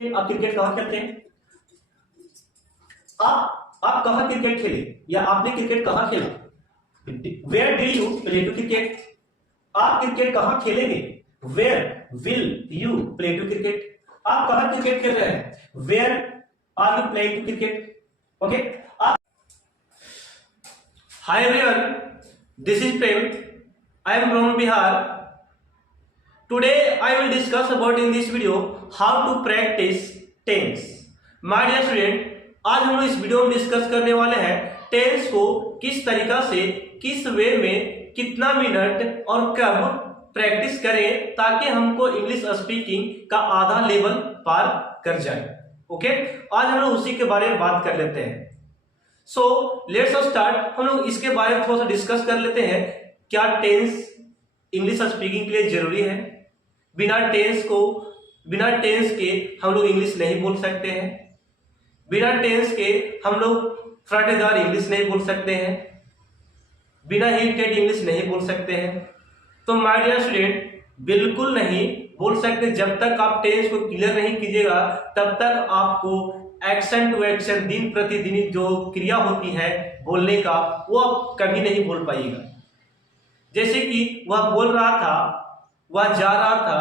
आप क्रिकेट कहाँ खेलते हैं? आप कहाँ क्रिकेट खेले या आपने क्रिकेट कहाँ खेला? Where did you play to cricket? आप क्रिकेट कहाँ खेलेंगे? Where will you play to cricket? आप कहाँ क्रिकेट खेल रहे हैं? Where are you playing to cricket? Okay. Hi everyone, this is Prem. I am from Bihar. Today I will discuss about in this video how to practice tense. My dear student, आज हम लोग इस video में discuss करने वाले हैं tense को किस तरीका से, किस वे में, कितना मिनट और कब प्रैक्टिस करें ताकि हमको इंग्लिश स्पीकिंग का आधा लेवल पार कर जाए. ओके, आज हम लोग उसी के बारे में बात कर लेते हैं. So let's start. हम लोग इसके बारे में थोड़ा सा डिस्कस कर लेते हैं. क्या टेंस इंग्लिश स्पीकिंग के लिए जरूरी है? बिना टेंस के हम लोग इंग्लिश नहीं बोल सकते हैं. बिना टेंस के हम लोग फटदार इंग्लिश नहीं बोल सकते हैं. बिना हिंटेड इंग्लिश नहीं बोल सकते हैं. तो माय डियर स्टूडेंट, बिल्कुल नहीं बोल सकते. जब तक आप टेंस को क्लियर नहीं कीजिएगा तब तक आपको एक्शन टू एक्शन, दिन प्रतिदिन जो क्रिया होती है बोलने का, वो आप कभी नहीं बोल पाइएगा. जैसे कि वह बोल रहा था, वह जा रहा था,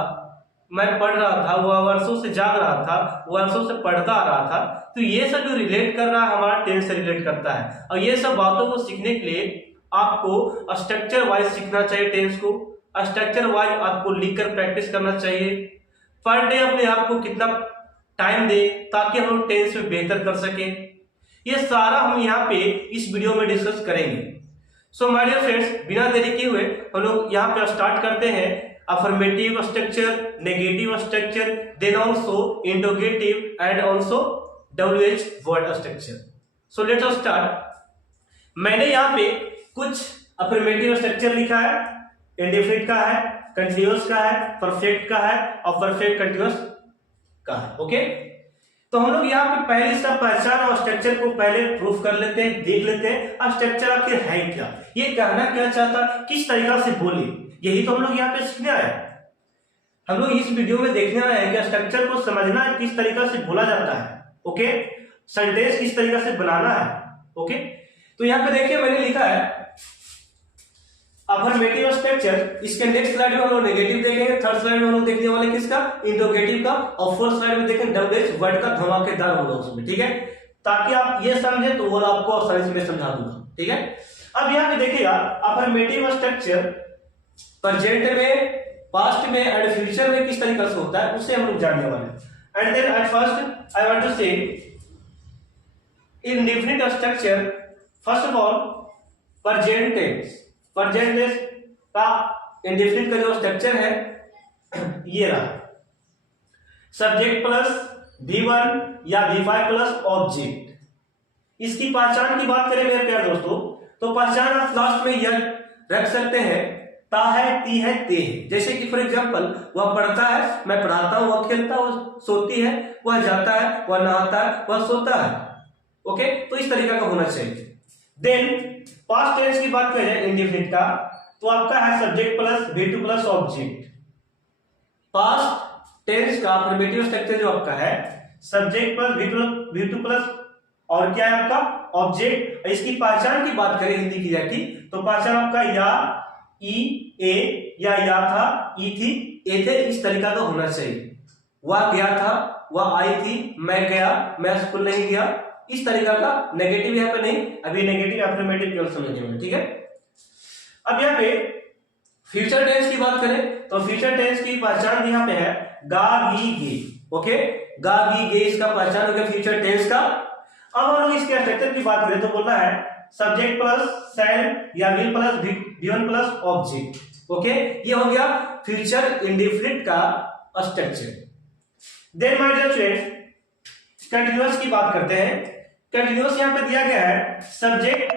मैं पढ़ रहा था, वह वर्षों से जाग रहा था, वर्षों से पढ़ता आ रहा था. तो ये सब जो रिलेट कर रहा है हमारा टेंस से रिलेट करता है. और ये सब बातों को सीखने के लिए आपको स्ट्रक्चर वाइज सीखना चाहिए. टेंस को स्ट्रक्चर वाइज आपको लिखकर प्रैक्टिस करना चाहिए. पर डे अपने आप को कितना टाइम दे ताकि हम लोग टेंस में बेहतर कर सकें, ये सारा हम यहाँ पे इस वीडियो में डिस्कस करेंगे. सो माय डियर फ्रेंड्स, बिना देरी किए हुए हम लोग यहाँ पे स्टार्ट करते हैं. affirmative structure, negative structure, then also interrogative and also WH word structure. So let's start. मैंने यहाँ पे कुछ affirmative structure लिखा है. indefinite का है, continuous का है, perfect का है और perfect continuous का है. ओके, तो हम लोग यहाँ पे पहले सब पहचान और स्ट्रक्चर को पहले प्रूफ कर लेते हैं, देख लेते हैं स्ट्रक्चर आखिर है क्या, ये कहना क्या चाहता, किस तरीका से बोले. यही तो हम लोग यहाँ पे सीखने आए. हम लोग इस वीडियो में देखने आए हैं कि स्ट्रक्चर को समझना है, किस तरीका से बोला जाता है. ओके, सेंटेंस किस तरीका से बनाना है. ओके, तो यहाँ पे देखिए मैंने लिखा है अफर्मेटिव स्ट्रक्चर. इसके नेक्स्ट स्लाइड में हम लोग नेगेटिव देखेंगे, थर्ड स्लाइड में हम लोग देखने वाले किसका, इंटरोगेटिव का, और फोर्थ स्लाइड में देखेंगे डबल वर्ड का धमाकेदार होगा उसमें. ठीक है, ताकि आप ये समझे तो वो आपको आसानी से मैं समझा दूंगा. ठीक है, अब यहाँ पे देखिएगा अफर्मेटिव स्ट्रक्चर प्रेजेंट में, पास्ट में एंड फ्यूचर में किस तरीके से होता है उसे हम लोग जानने वाले हैं. And then at first I want to say indefinite structure. First of all present tense. Present tense का इंडेफिनिट का जो स्ट्रक्चर है ये रहा. सब्जेक्ट प्लस V1 या V5 प्लस ऑब्जेक्ट. इसकी पहचान की बात करें मेरे प्यारे दोस्तों, तो पहचान आप लास्ट में यह रख सकते हैं, ता है, ती है, ते है. जैसे कि फॉर एग्जांपल वह पढ़ता है, मैं पढ़ाता हूं, वह खेलता है, वह सोती है, वह जाता है, वह नहाता है, वह सोता है. ओके, तो इस तरीका का होना चाहिए. देन पास्ट टेंस की बात करें इंडेफिनिट का, तो आपका है subject plus V2 plus object. Past tense का अफर्मेटिव स्ट्रक्चर जो आपका है सब्जेक्ट प्लस V2 प्लस और क्या है आपका ऑब्जेक्ट. इसकी पहचान की बात करें हिंदी की जाती तो पहचान आपका या, ई, ए या था, ई थी, ए थे, इस तरीका का होना चाहिए. वह गया था, वह आई थी, मैं गया, मैं स्कूल नहीं गया, इस तरीका का. नेगेटिव यहाँ पे नहीं, अभी नेगेटिव अफर्मेटिव केवल समझेंगे. ठीक है, अब यहाँ पे फ्यूचर टेंस की बात करें तो फ्यूचर टेंस की पहचान यहाँ पे है गा, गी, गे. ओके, गा, गी, गे इसका पहचान हो गया फ्यूचर टेंस का. अब हम लोग इसके स्ट्रक्चर की बात करें तो बोलना है सब्जेक्ट प्लस शैल या will plus V1 plus object. Okay, ये हो गया फ्यूचर इंडेफिनिट का structure. Then my dear friends, continuous की बात करते हैं. कंटीन्यूअस यहाँ पे दिया गया है सब्जेक्ट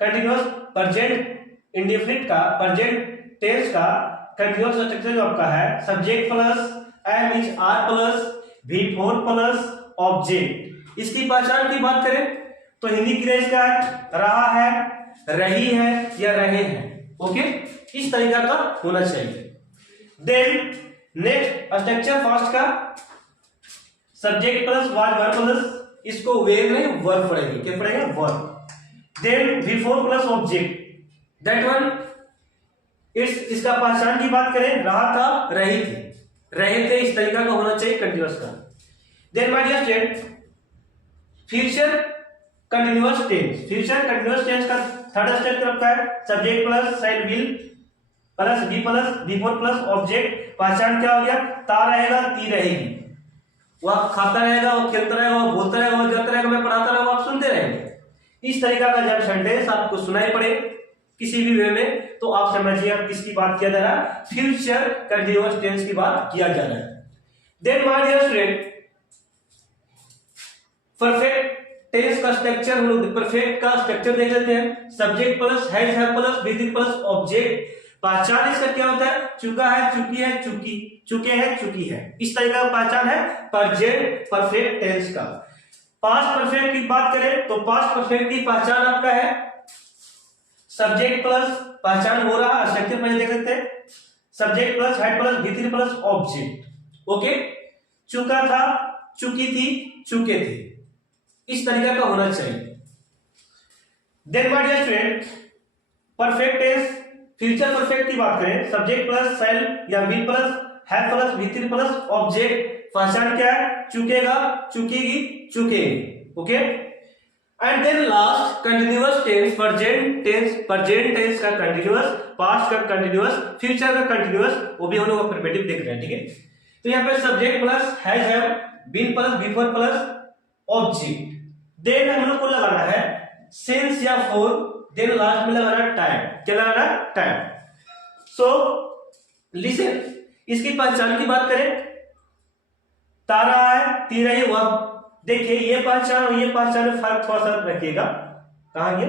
कंटीन्यूअस प्रेजेंट इंडेफिनिट का, प्रेजेंट टेंस का कंटीन्यूअस स्ट्रक्चर जो आपका है subject plus MR plus V4 plus object. इसकी पहचान की बात करें तो हिंदी क्रिया इसका है रहा है, रही है या रहे हैं. ओके, इस तरीका का होना चाहिए. देन नेक्स्ट स्ट्रक्चर फर्स्ट का subject plus was verb plus इसको वेर नहीं वर्ब पढ़ेंगे, क्या पढ़ेगा verb. Then V four plus object, that one इसका पहचान की बात करें, रहा था रही थी, रहे थे, इस तरीका का होना चाहिए कंटिन्यूअस का। Then my dear student future continuous tense, future continuous tense का थर्ड स्टेप तरफ का है subject plus shall will plus be plus before plus object. पहचान क्या हो गया, ता रहेगा ती रहेगी, वह खाता रहेगा, वह खेलता रहेगा, वह बोलता रहेगा, वह जाता रहेगा, मैं पढ़ाता रहेगा, आप सुनते रहेंगे। इस तरीका का जब सेंटेंस आपको सुनाई पड़े किसी भी वे में तो आप समझिए आप किसकी बात किया जा रहा है, फ्यूचर कंटिन्यूअस टेंस की बात किया जा रहा है। Then my dear student perfect tense का स्ट्रक्चर, हम लोग परफेक्ट का स्ट्रक्चर देख लेते हैं। Subject plus has have plus being plus object. पहचान इसका क्या होता है, चुका है, चुकी है, चुकी, चुके हैं, चुकी है, इस तरीका का पहचान है प्रेजेंट परफेक्ट टेंस का। पास्ट परफेक्ट की बात करें तो पास्ट परफेक्ट की पहचान आपका है सब्जेक्ट प्लस पहचान हो रहा है, स्ट्रक्चर पहले देख लेते हैं, subject plus had plus being plus object. Okay, चुका था, चुकी थी, चुके थे, इस तरीका का होना चाहिए। Then my dear student perfect tense future perfect की बात करें, सब्जेक्ट प्लस शैल या will plus have plus being plus object. पहचान क्या है, चुकेगा, चुकेगी, चुकेगी। Okay, and then last continuous tense, present tense का कंटिन्यूअस, पास्ट का कंटिन्यूअस, फ्यूचर का कंटिन्यूअस, वो भी हम लोग अफर्मेटिव देख रहे हैं। ठीक है, तो यहाँ पे subject plus has have been plus before plus object. Then हम लोग को लगाना है सिंस या फॉर, देन लास्ट में लगाना टाइम, क्या लगाना टाइम। सो लिसन, इसकी पहचान की बात करें, ता रहा है, ती रही, वह। देखिए ये पहचान और ये पहचान में फर्क थोड़ा सा रखिएगा। कहां गया,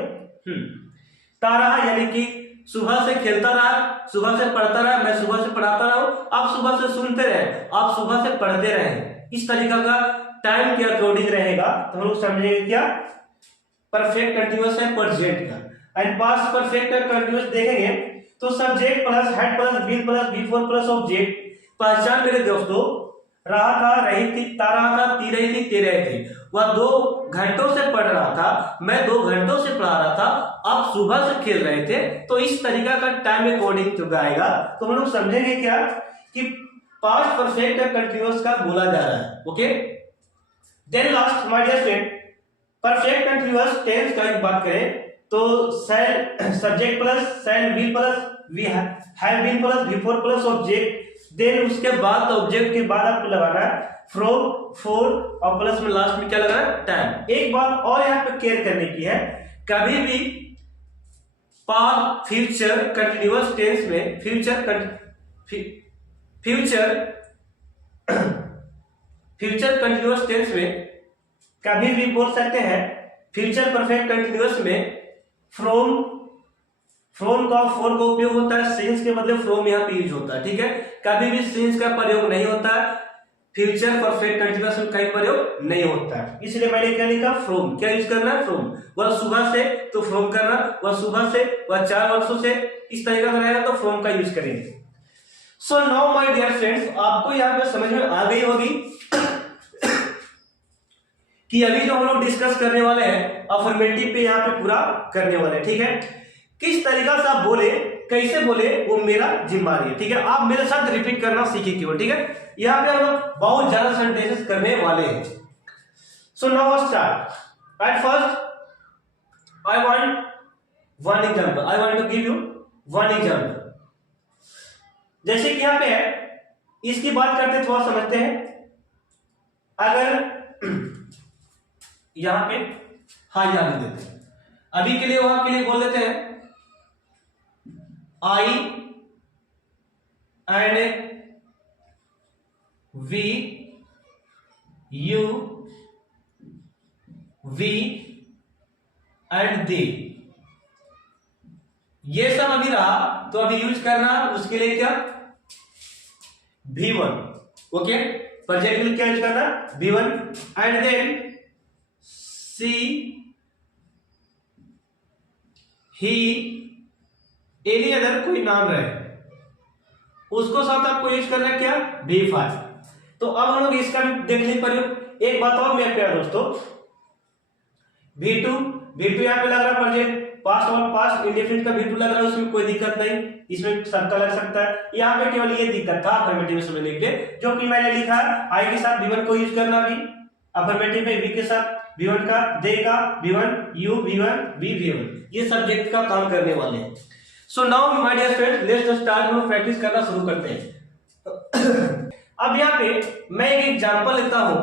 ता रहा यानी कि सुबह से खेलता रहा, सुबह से पढ़ता रहा, मैं सुबह से पढ़ाता रहा हूं, आप सुबह से सुनते रहे, आप सुबह से पढ़ते रहे, इस तरीका का टाइम के अकॉर्डिंग रहेगा तो हम लोग समझेंगे क्या परफेक्ट कंटिन्यूअस है प्रेजेंट का। एंड पास्ट परफेक्ट का कंटिन्यूअस देखेंगे तो subject plus had plus been plus before plus object. पहचान मेरे दोस्तों, रहा था, रही थी, ता रहा था, ती रही थी, ते रहे थे, वह 2 घंटों से पढ़ रहा था, मैं 2 घंटों से पढ़ा रहा था, आप सुबह से खेल रहे थे, तो इस तरीका का टाइम अकॉर्डिंग जो आएगा तो हम लोग समझेंगे क्या कि पास्ट परफेक्ट का कंटिन्यूअस का बोला जा रहा है। Okay, then last my dear friend perfect continuous tense का बात करें तो shall subject plus shall be plus V have been plus before plus object. Then उसके बाद ऑब्जेक्ट के बाद आपको लगाना है फ्रॉम, फॉर और प्लस में लास्ट में क्या लगाना है टाइम। एक बात और यहाँ पे केयर करने की है, कभी भी पास्ट फ्यूचर कंटिन्यूअस टेंस में फ्यूचर कंटिन्यूअस टेंस में कभी भी बोल सकते हैं फ्यूचर परफेक्ट कंटिन्यूअस में फ्रॉम का फॉर का उपयोग होता है, सिंस के बदले फ्रॉम यहाँ पे यूज होता है। ठीक है, कभी भी सिंस का प्रयोग नहीं होता है, फ्यूचर परफेक्ट कंटिन्यूअस में कहीं प्रयोग नहीं होता है, इसलिए मैंने क्या लिखा फ्रॉम। क्या यूज करना है फ्रॉम, वह सुबह से तो फ्रॉम करना, वह सुबह से, वह 4 वर्षों से, इस तरीका का रहेगा तो फ्रॉम का यूज करेंगे। So now my dear friends आपको यहाँ पे समझ में आ गई होगी कि अभी जो हम लोग डिस्कस करने वाले हैं अफर्मेटिव पे यहाँ पे पूरा करने वाले हैं। ठीक है, किस तरीका से आप बोले, कैसे बोले, वो मेरा जिम्मेदारी है। ठीक है, आप मेरे साथ रिपीट करना सीखिए केवल। ठीक है, यहाँ पे हम लोग बहुत ज्यादा सेंटेंसेस करने वाले हैं। So now start. At first I want one example, I want to give you one example. जैसे कि यहाँ पे है, इसकी बात करते थोड़ा समझते हैं। अगर यहां पे हाँ यहाँ लिख देते हैं, अभी के लिए वहां के लिए बोल देते हैं I and we, you, we and they, ये सब अभी रहा तो अभी यूज करना उसके लिए क्या V1। ओके, प्रेजेंट के लिए क्या यूज करना V1 and then she, he, any other कोई नाम रहे उसको साथ आपको यूज करना क्या V5। तो अब हम लोग इसका भी देख लें प्रयोग। एक बात और मेरे प्यारे दोस्तों, V2 यहाँ पे लग रहा है प्रेजेंट, पास्ट और पास्ट इंडेफिनिट का V2 लग रहा है, उसमें कोई दिक्कत नहीं, इसमें सबका लग सकता है। यहाँ पे केवल ये दिक्कत था अफर्मेटिव में समझने के लिए, जो कि मैंने लिखा आई के साथ V1 को यूज करना, भी अफर्मेटिव में V के साथ V1 का, दे का V1, U V1, V V1, ये सब्जेक्ट का काम करने वाले हैं। So now my dear friends, let's start, हम प्रैक्टिस करना शुरू करते हैं। अब यहाँ पे मैं एक एग्जांपल लेता हूं।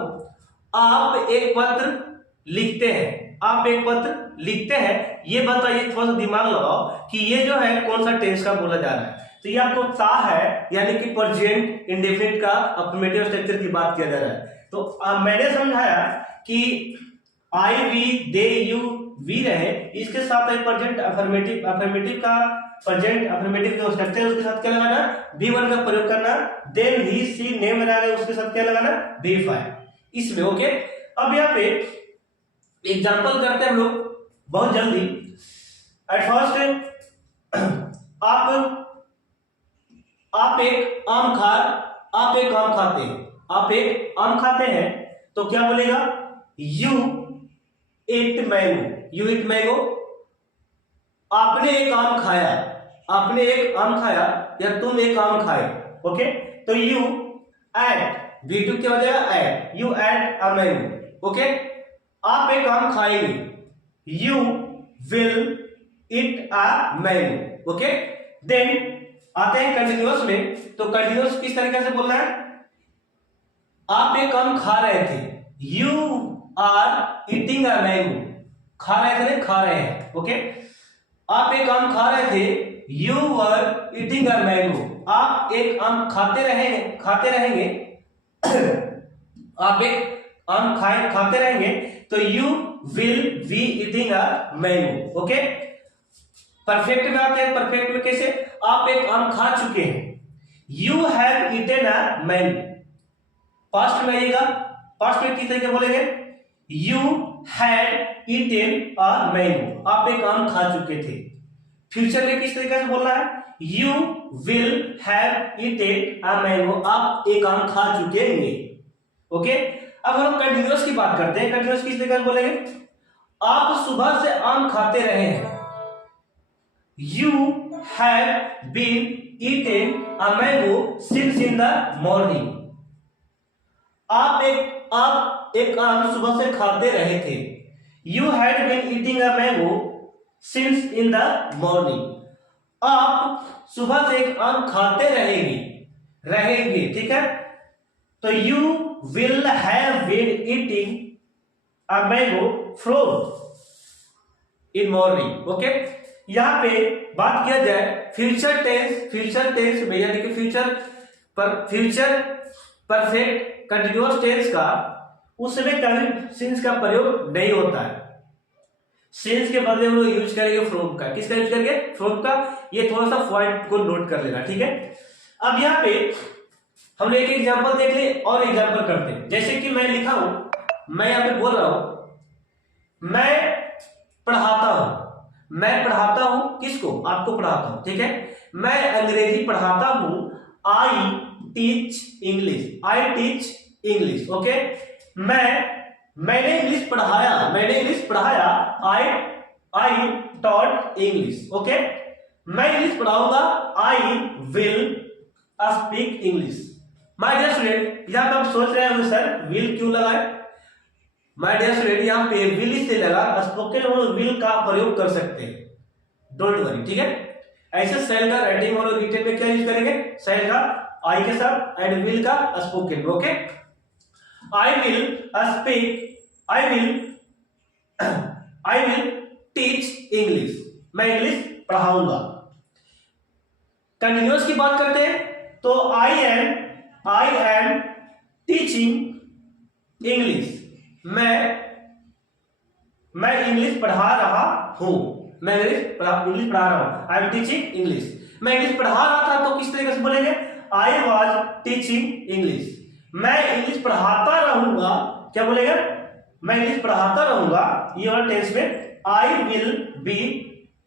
आप एक पत्र लिखते हैं, ये बताइए, थोड़ा सा दिमाग लगाओ कि ये जो है कौन सा टेंस का बोला जा रहा है। तो ये आपको ता है, यानी कि प्रेजेंट इंडेफिनिट का अफर्मेटिव स्ट्रक्चर की बात किया जा रहा है। तो मैंने समझाया कि आई, वी, दे, यू, वी रहे, इसके साथ प्रेजेंट अफर्मेटिव का प्रेजेंट अफर्मेटिव जो स्ट्रक्चर है उसके साथ क्या लगाना, V1 का प्रयोग करना, देन ही, सी, नेम लगाना, उसके साथ क्या लगाना, V5 इसमें। ओके, अब यहाँ पे एग्जांपल करते हैं हम लोग बहुत जल्दी। एट फर्स्ट आप एक आम खाते हैं, तो क्या बोलेगा, यू इट मैंगो, आपने एक आम खाया या तुम एक आम खाए। ओके, तो यू एट, V2 क्या हो जाएगा, ate, you ate a mango. Okay, आप एक आम खाएंगे, you will eat a mango. Okay, then आते हैं कंटिन्यूअस में। तो कंटिन्यूअस किस तरीके से बोलना है, आप एक आम खा रहे थे, you are eating a mango, खा रहे हैं। ओके, आप एक आम खा रहे थे, you were eating a mango, आप एक आम खाते रहेंगे आप एक आम खाते रहेंगे, तो you will be eating a mango. Okay, perfect में आते हैं। परफेक्ट में कैसे, आप एक आम खा चुके हैं, you have eaten a mango. Past में आइएगा, पास्ट में किस तरीके बोलेंगे, you had eaten a mango, आप एक आम खा चुके थे। फ्यूचर में किस तरीके से बोलना है, you will have eaten a mango, आप एक आम खा चुके होंगे। ओके, अब हम कंटिन्यूअस की बात करते हैं। कंटिन्यूअस किस तरीके से बोलेंगे, आप सुबह से आम खाते रहे हैं, you have been eaten a mango since in the morning, आप एक आम सुबह से खाते रहे थे, you had been eating a mango since in the morning, आप सुबह से एक आम खाते रहेंगे। ठीक है, तो you will have been eating a mango from in morning. Okay, यहां पे बात किया जाए फ्यूचर टेंस में, यानी कि फ्यूचर परफेक्ट कंटिन्यूअस टेंस का, उसमें कभी सिंस का प्रयोग नहीं होता है। सिंस के बदले हम लोग यूज करेंगे फ्रॉम का। किसका यूज करेंगे, फ्रॉम का। ये थोड़ा सा पॉइंट को नोट कर लेना, ठीक है। अब यहाँ पे हम एक एग्जांपल देख ले और एग्जांपल करते हैं। जैसे कि मैं लिखा हूं, मैं यहाँ पे बोल रहा हूं, मैं पढ़ाता हूं किसको, आपको पढ़ाता हूं, ठीक है। मैं अंग्रेजी पढ़ाता हूं, आई टीच इंग्लिश। ओके, मैंने इंग्लिश पढ़ाया, आई टॉट इंग्लिश। ओके, मैं इंग्लिश पढ़ाऊंगा, I will speak English. My dear student, यहां पे आप सोच रहे होंगे सर विल क्यों लगाए। माय डियर स्टूडेंट, यहां पे विल इसलिए लगा, स्पोकन हम लोग विल का प्रयोग कर सकते हैं, डोंट वरी, ठीक है। ऐसे सेल का राइटिंग और रिटन में क्या यूज करेंगे, सेल का आई के साथ एंड विल का spoken. Okay, I will teach English, मैं इंग्लिश पढ़ाऊंगा। कंटिन्यूअस की बात करते हैं, तो आई एम टीचिंग इंग्लिश, मैं इंग्लिश पढ़ा रहा हूं, इंग्लिश पढ़ा रहा हूं, आई एम टीचिंग इंग्लिश। मैं इंग्लिश पढ़ा रहा था, तो किस तरीके से बोलेंगे, आई वॉज टीचिंग इंग्लिश। मैं इंग्लिश पढ़ाता रहूंगा, क्या बोलेगा, मैं इंग्लिश पढ़ाता रहूंगा, ये वाला टेंस में I will be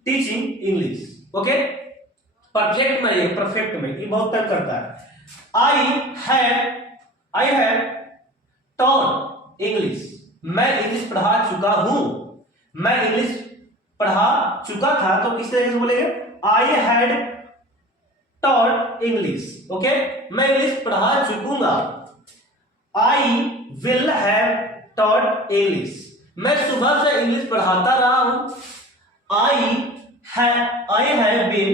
teaching English. Okay, perfect में ये बहुत तक करता है। आई हैव टॉट इंग्लिश, मैं इंग्लिश पढ़ा चुका हूं, मैं इंग्लिश पढ़ा चुका था तो किस तरीके से बोलेंगे, I had taught English. Okay, मैं इंग्लिश पढ़ा चुकूंगा, I will have taught English, मैं सुबह से इंग्लिश पढ़ाता रहा हूं, I have been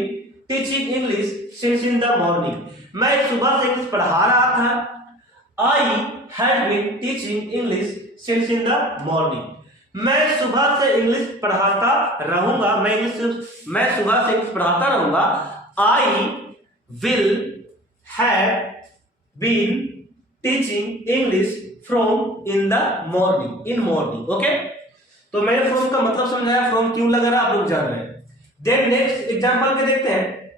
teaching English since in the morning, मैं सुबह से इंग्लिश पढ़ा रहा था, I had been teaching English since in the morning, मैं सुबह से इंग्लिश पढ़ाता रहूंगा, मैं सुबह से इंग्लिश पढ़ाता रहूंगा, I will have been teaching English from in the morning, in morning. Okay, तो मैंने फ्रॉम का मतलब समझाया, फ्रॉम क्यों लगा रहा आप लोग जान रहे हैं। देन नेक्स्ट एग्जांपल पे देखते हैं,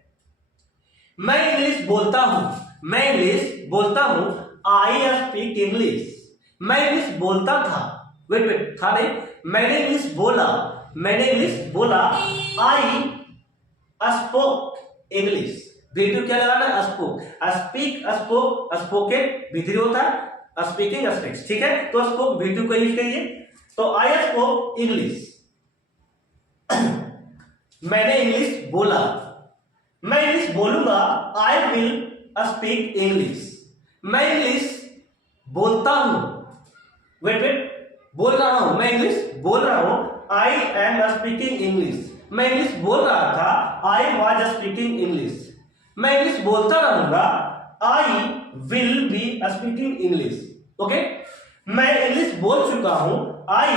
मैं इंग्लिश बोलता हूं, मैं इंग्लिश बोलता हूं, आई स्पीक इंग्लिश, मैं इंग्लिश बोलता था, वेट था नहीं, मैंने इंग्लिश बोला, आई स्पोक इंग्लिश, वीडियो क्या लगाना, spoke, speak, spoke, spoken video होता है, स्पीकिंग स्पीक्स, ठीक है, तो स्पोक वीडियो को यूज करिए, तो आई स्पोक इंग्लिश, मैंने इंग्लिश बोला, मैं इंग्लिश बोलूंगा, आई विल स्पीक इंग्लिश, मैं इंग्लिश बोलता हूं, वेट बोल रहा हूं, मैं इंग्लिश बोल रहा हूं, आई एम स्पीकिंग इंग्लिश, मैं इंग्लिश बोल रहा था, आई वाज स्पीकिंग इंग्लिश, मैं इंग्लिश बोलता रहूंगा, I will be speaking English. Okay, मैं इंग्लिश बोल चुका हूं, आई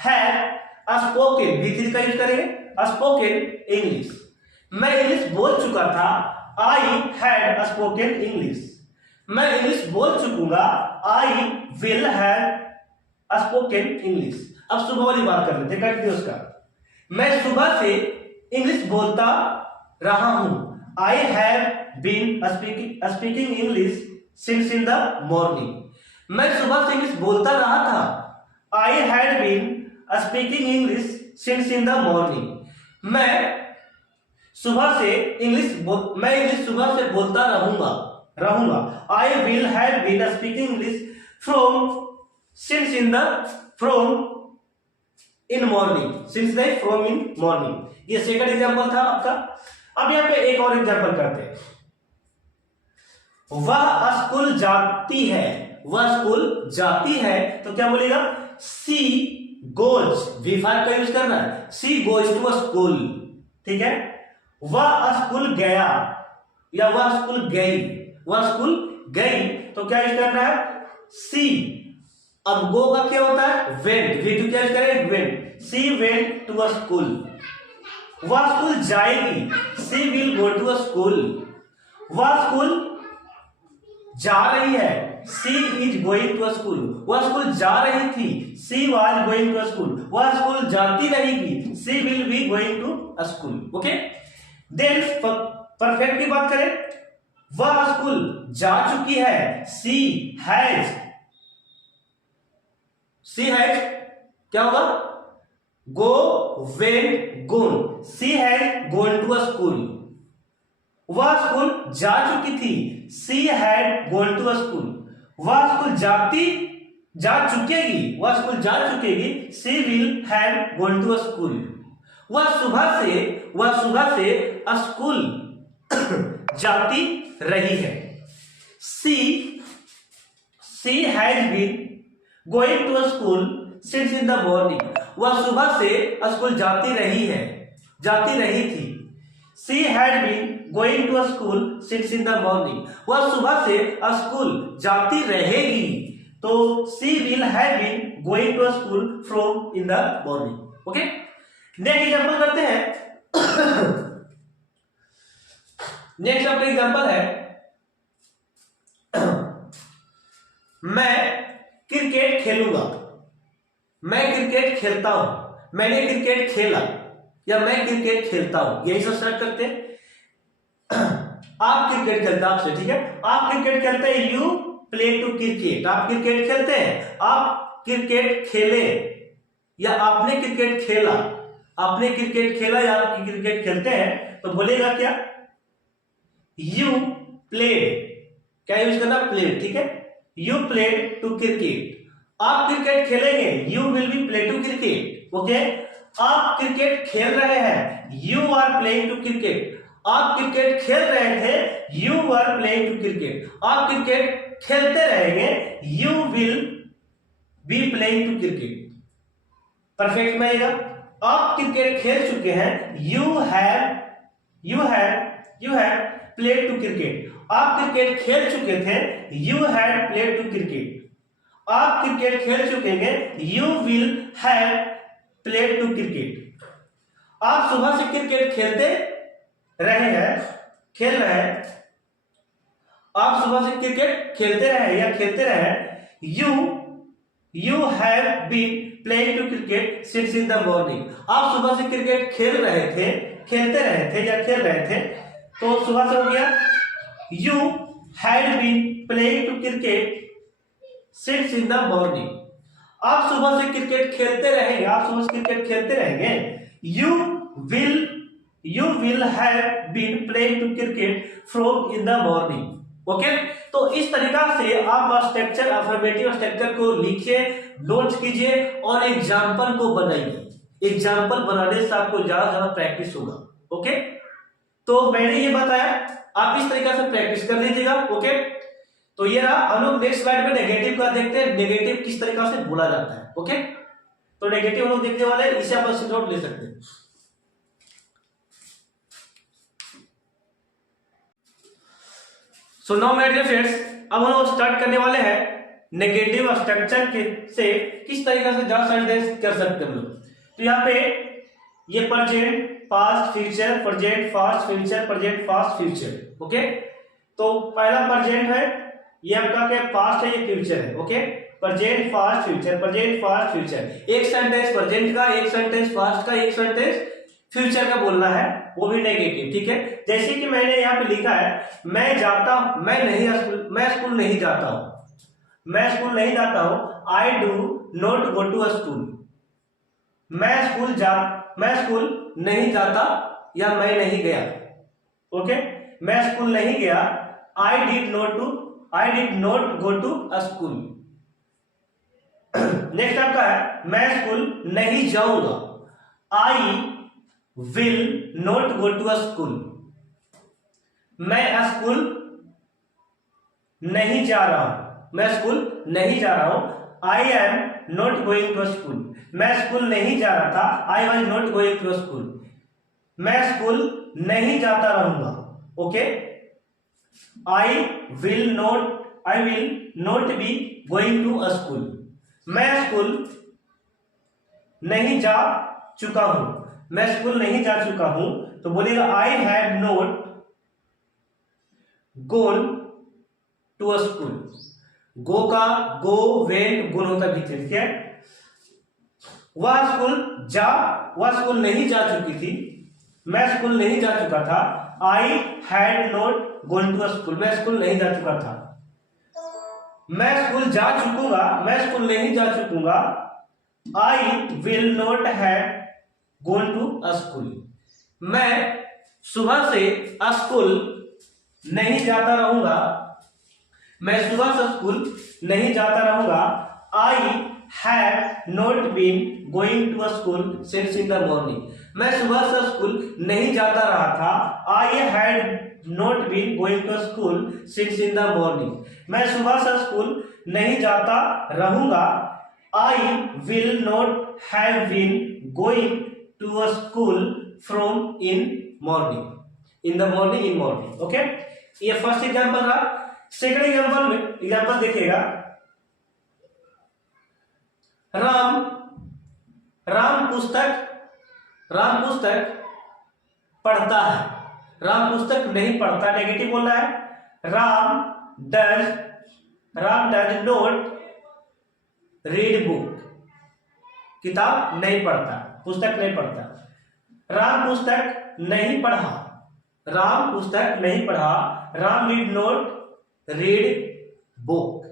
हैव स्पोकन, भी का यूज करेंगे, स्पोकन इंग्लिश, मैं इंग्लिश बोल चुका था, आई हैड स्पोकन इंग्लिश, मैं इंग्लिश बोल चुकूंगा, I will have spoken English. अब सुबह वाली बात कर लेते हैं, कंटिन्यूअस का, मैं सुबह से इंग्लिश बोलता रहा हूं, I have been speaking English since in the morning, मैं सुबह से इंग्लिश बोलता रहा था, I had been speaking English since in the morning, मैं इंग्लिश सुबह से बोलता रहूंगा, I will have been speaking English from in morning, ये सेकंड एग्जांपल था आपका। अब यहाँ पे एक और एग्जांपल करते हैं, वह स्कूल जाती है, वह स्कूल जाती है, तो क्या बोलेगा, सी गोज, V5 का यूज करना है, she goes to a school, ठीक है, वह स्कूल गया या वह स्कूल गई, तो क्या यूज करना है, सी, अब गो का क्या होता है, वेंट, V2 क्या यूज करें, went, she went to a school, वह स्कूल जाएगी, she will go to a school, वह स्कूल जा रही है, she is going to a school, वह स्कूल जा रही थी, she was going to a school, वह स्कूल जाती रहेगी, she will be going to a school. Okay, then perfect की बात करें, वह स्कूल जा चुकी है, सी हैज क्या होगा, go went gone, she has gone to a school, वह स्कूल जा चुकी थी, she had gone to a school, वह स्कूल जा चुकेगी, she will have gone to a school, वह सुबह से स्कूल जाती रही है, she has been going to a school since in the morning, वह सुबह से स्कूल जाती रही थी, she had been going to a school since in the morning, वह सुबह से स्कूल जाती रहेगी, तो she will have been going to a school from in the morning. Okay, next example करते हैं। नेक्स्ट आपका एग्जांपल है, मैं क्रिकेट खेलूंगा, मैं क्रिकेट खेलता हूं, मैंने क्रिकेट खेला या मैं क्रिकेट खेलता हूं, यही सब सेलेक्ट करते हैं। आप क्रिकेट खेलते हैं, आपसे, ठीक है, आप क्रिकेट खेलते हैं, यू प्ले टू क्रिकेट, आप क्रिकेट खेलते हैं, आप क्रिकेट खेले या आपने क्रिकेट खेला, या आप क्रिकेट खेलते हैं, तो बोलेगा क्या, यू प्लेड, क्या यूज करना, प्लेड, ठीक है, यू प्लेड टू क्रिकेट, आप क्रिकेट खेलेंगे, you will be play to cricket. Okay, आप क्रिकेट खेल रहे हैं, you are playing to cricket. आप क्रिकेट खेल रहे थे, you are playing to cricket. आप क्रिकेट खेलते रहेंगे, you will be playing to cricket. Perfect में आएगा। आप क्रिकेट खेल चुके हैं, you have played to cricket. आप क्रिकेट खेल चुके थे, you had played to cricket. आप क्रिकेट खेल चुके हैं, you will have played to cricket. आप सुबह से क्रिकेट खेल रहे हैं, आप सुबह से क्रिकेट खेलते रहे, you have been playing to cricket since in the morning. आप सुबह से क्रिकेट खेलते रहे थे, तो सुबह से हो गया you had been playing to cricket since in the morning. आप सुबह से क्रिकेट खेलते रहेंगे, you will have been playing to cricket from in the morning. Okay, तो इस तरीका से आप स्ट्रक्चर, अफर्मेटिव स्ट्रक्चर को लिखिए, नोट कीजिए और एग्जाम्पल को बनाइए। एग्जाम्पल बनाने से आपको ज्यादा प्रैक्टिस होगा। ओके, तो मैंने ये बताया, आप इस तरीका से प्रैक्टिस कर लीजिएगा। ओके, तो ये रहा। हम लोग नेक्स्ट स्लाइड में नेगेटिव का देखते हैं, नेगेटिव किस तरीका से बोला जाता है। ओके, तो नेगेटिव हम लोग देखने वाले हैं, इसे आप स्क्रीनशॉट ले सकते हैं। So now my dear friends, अब हम लोग स्टार्ट करने वाले हैं नेगेटिव स्ट्रक्चर के से किस तरीके से ज्यादा सेंटेंस कर सकते हैं हम लोग। तो यहाँ पे ये present, past, future, present, past, future, present, past, future. Okay, तो पहला प्रेजेंट है, ये आपका क्या पास्ट है, ये फ्यूचर है। Okay, present, past, future, present, past, future. एक सेंटेंस प्रेजेंट का, एक सेंटेंस पास्ट का, एक सेंटेंस फ्यूचर का बोलना है, वो भी नेगेटिव। ठीक है, जैसे कि मैंने यहाँ पे लिखा है, मैं स्कूल नहीं जाता हूँ, I do not go to school. मैं स्कूल नहीं जाता या मैं नहीं गया। ओके, मैं स्कूल नहीं गया, I did not go to school. Next आपका है, मैं स्कूल नहीं जाऊंगा, I will not go to school. मैं स्कूल नहीं जा रहा हूं, I am not going to school. मैं स्कूल नहीं जा रहा था, I was not going to school. मैं स्कूल नहीं जाता रहूंगा। Okay, I will not be going to school. मैं स्कूल नहीं जा चुका हूं, तो बोलिएगा I have not gone to school. Go का गो, वेंट, गुण होता भी। ठीक है, वह स्कूल नहीं जा चुकी थी, मैं स्कूल नहीं जा चुका था, I had not gone to school. मैं स्कूल नहीं जा चुका था। मैं स्कूल नहीं जा चुकूंगा, I will not have gone to school. मैं सुबह से स्कूल नहीं जाता रहूंगा, I have not been going to school since in the morning. मैं सुबह से स्कूल नहीं जाता रहा था, I had not been going to school since in the morning. मैं सुबह से स्कूल नहीं जाता रहूंगा, I will not have been going to school from in the morning. Okay, ये फर्स्ट एग्जांपल रहा। सेकंड एग्जांपल देखिएगा, राम पुस्तक पढ़ता है, राम पुस्तक नहीं पढ़ता, नेगेटिव बोलना है। Ram does not read book, किताब नहीं पढ़ता, पुस्तक नहीं पढ़ता। राम पुस्तक नहीं पढ़ा, Ram did not read book.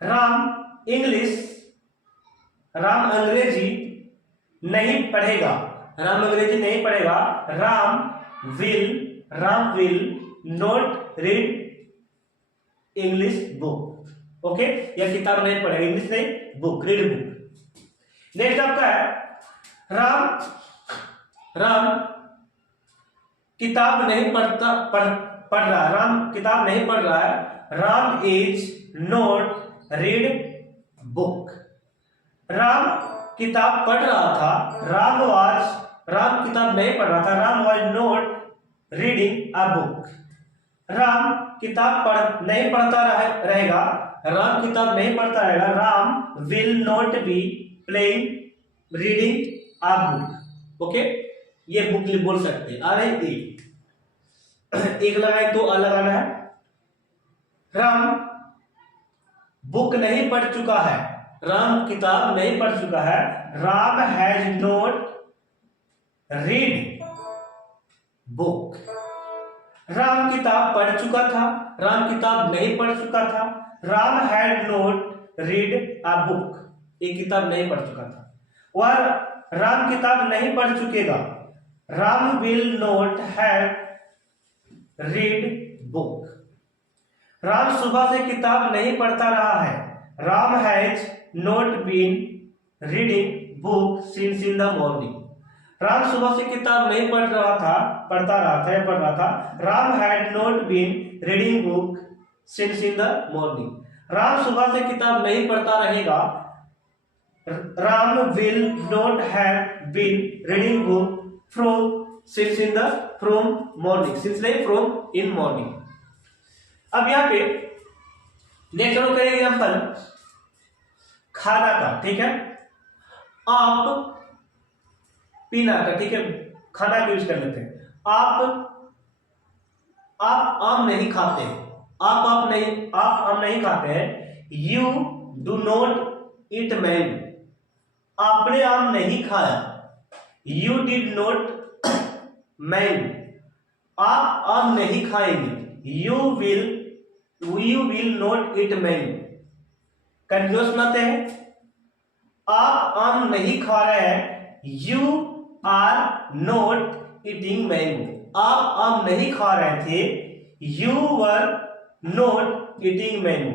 Ram अंग्रेजी नहीं पढ़ेगा, Ram will not read English book. Okay, या किताब नहीं पढ़ेगा, इंग्लिश नहीं, बुक, रीड बुक। नेक्स्ट आपका है राम किताब नहीं पढ़ रहा है, राम किताब नहीं पढ़ रहा है। Ram is not read book. Ram किताब पढ़ रहा था, राम किताब नहीं पढ़ रहा था, Ram was not reading a book. Ram किताब नहीं पढ़ता रहेगा, राम किताब नहीं पढ़ता रहेगा। Ram will not be playing reading a book. Okay, ये बुक बोल सकते हैं। आ रहे एक लगाए तो अलग लगाना है। राम बुक नहीं पढ़ चुका है, राम किताब नहीं पढ़ चुका है। Ram has not read book. Ram किताब पढ़ चुका था, राम किताब नहीं पढ़ चुका था। Ram had not read a book, एक किताब नहीं पढ़ चुका था। वह राम किताब नहीं पढ़ चुकेगा। Ram will not have read book. Ram सुबह से किताब नहीं पढ़ता रहा है। Ram has not been reading book since in the morning. Ram सुबह से किताब नहीं पढ़ रहा था। Ram had not been reading book since in the morning. Ram सुबह से किताब नहीं पढ़ता रहेगा। Ram will not have been reading book from morning, since नहीं फ्रॉम इन मॉर्निंग। अब यहाँ पे नेक्स्ट हम करेंगे एग्जाम्पल खाना का, ठीक है, आप पीना का, ठीक है, खाना का यूज कर लेते हैं। आप आम नहीं खाते, आप आम नहीं खाते हैं। You do not eat mango. आपने आम नहीं खाया। You did not mango. आप आम नहीं खाएंगे। You will not eat mango. Continuous बनाते हैं। आप आम नहीं खा रहे हैं। You are not eating mango. आप आम नहीं खा रहे थे। You were not eating mango.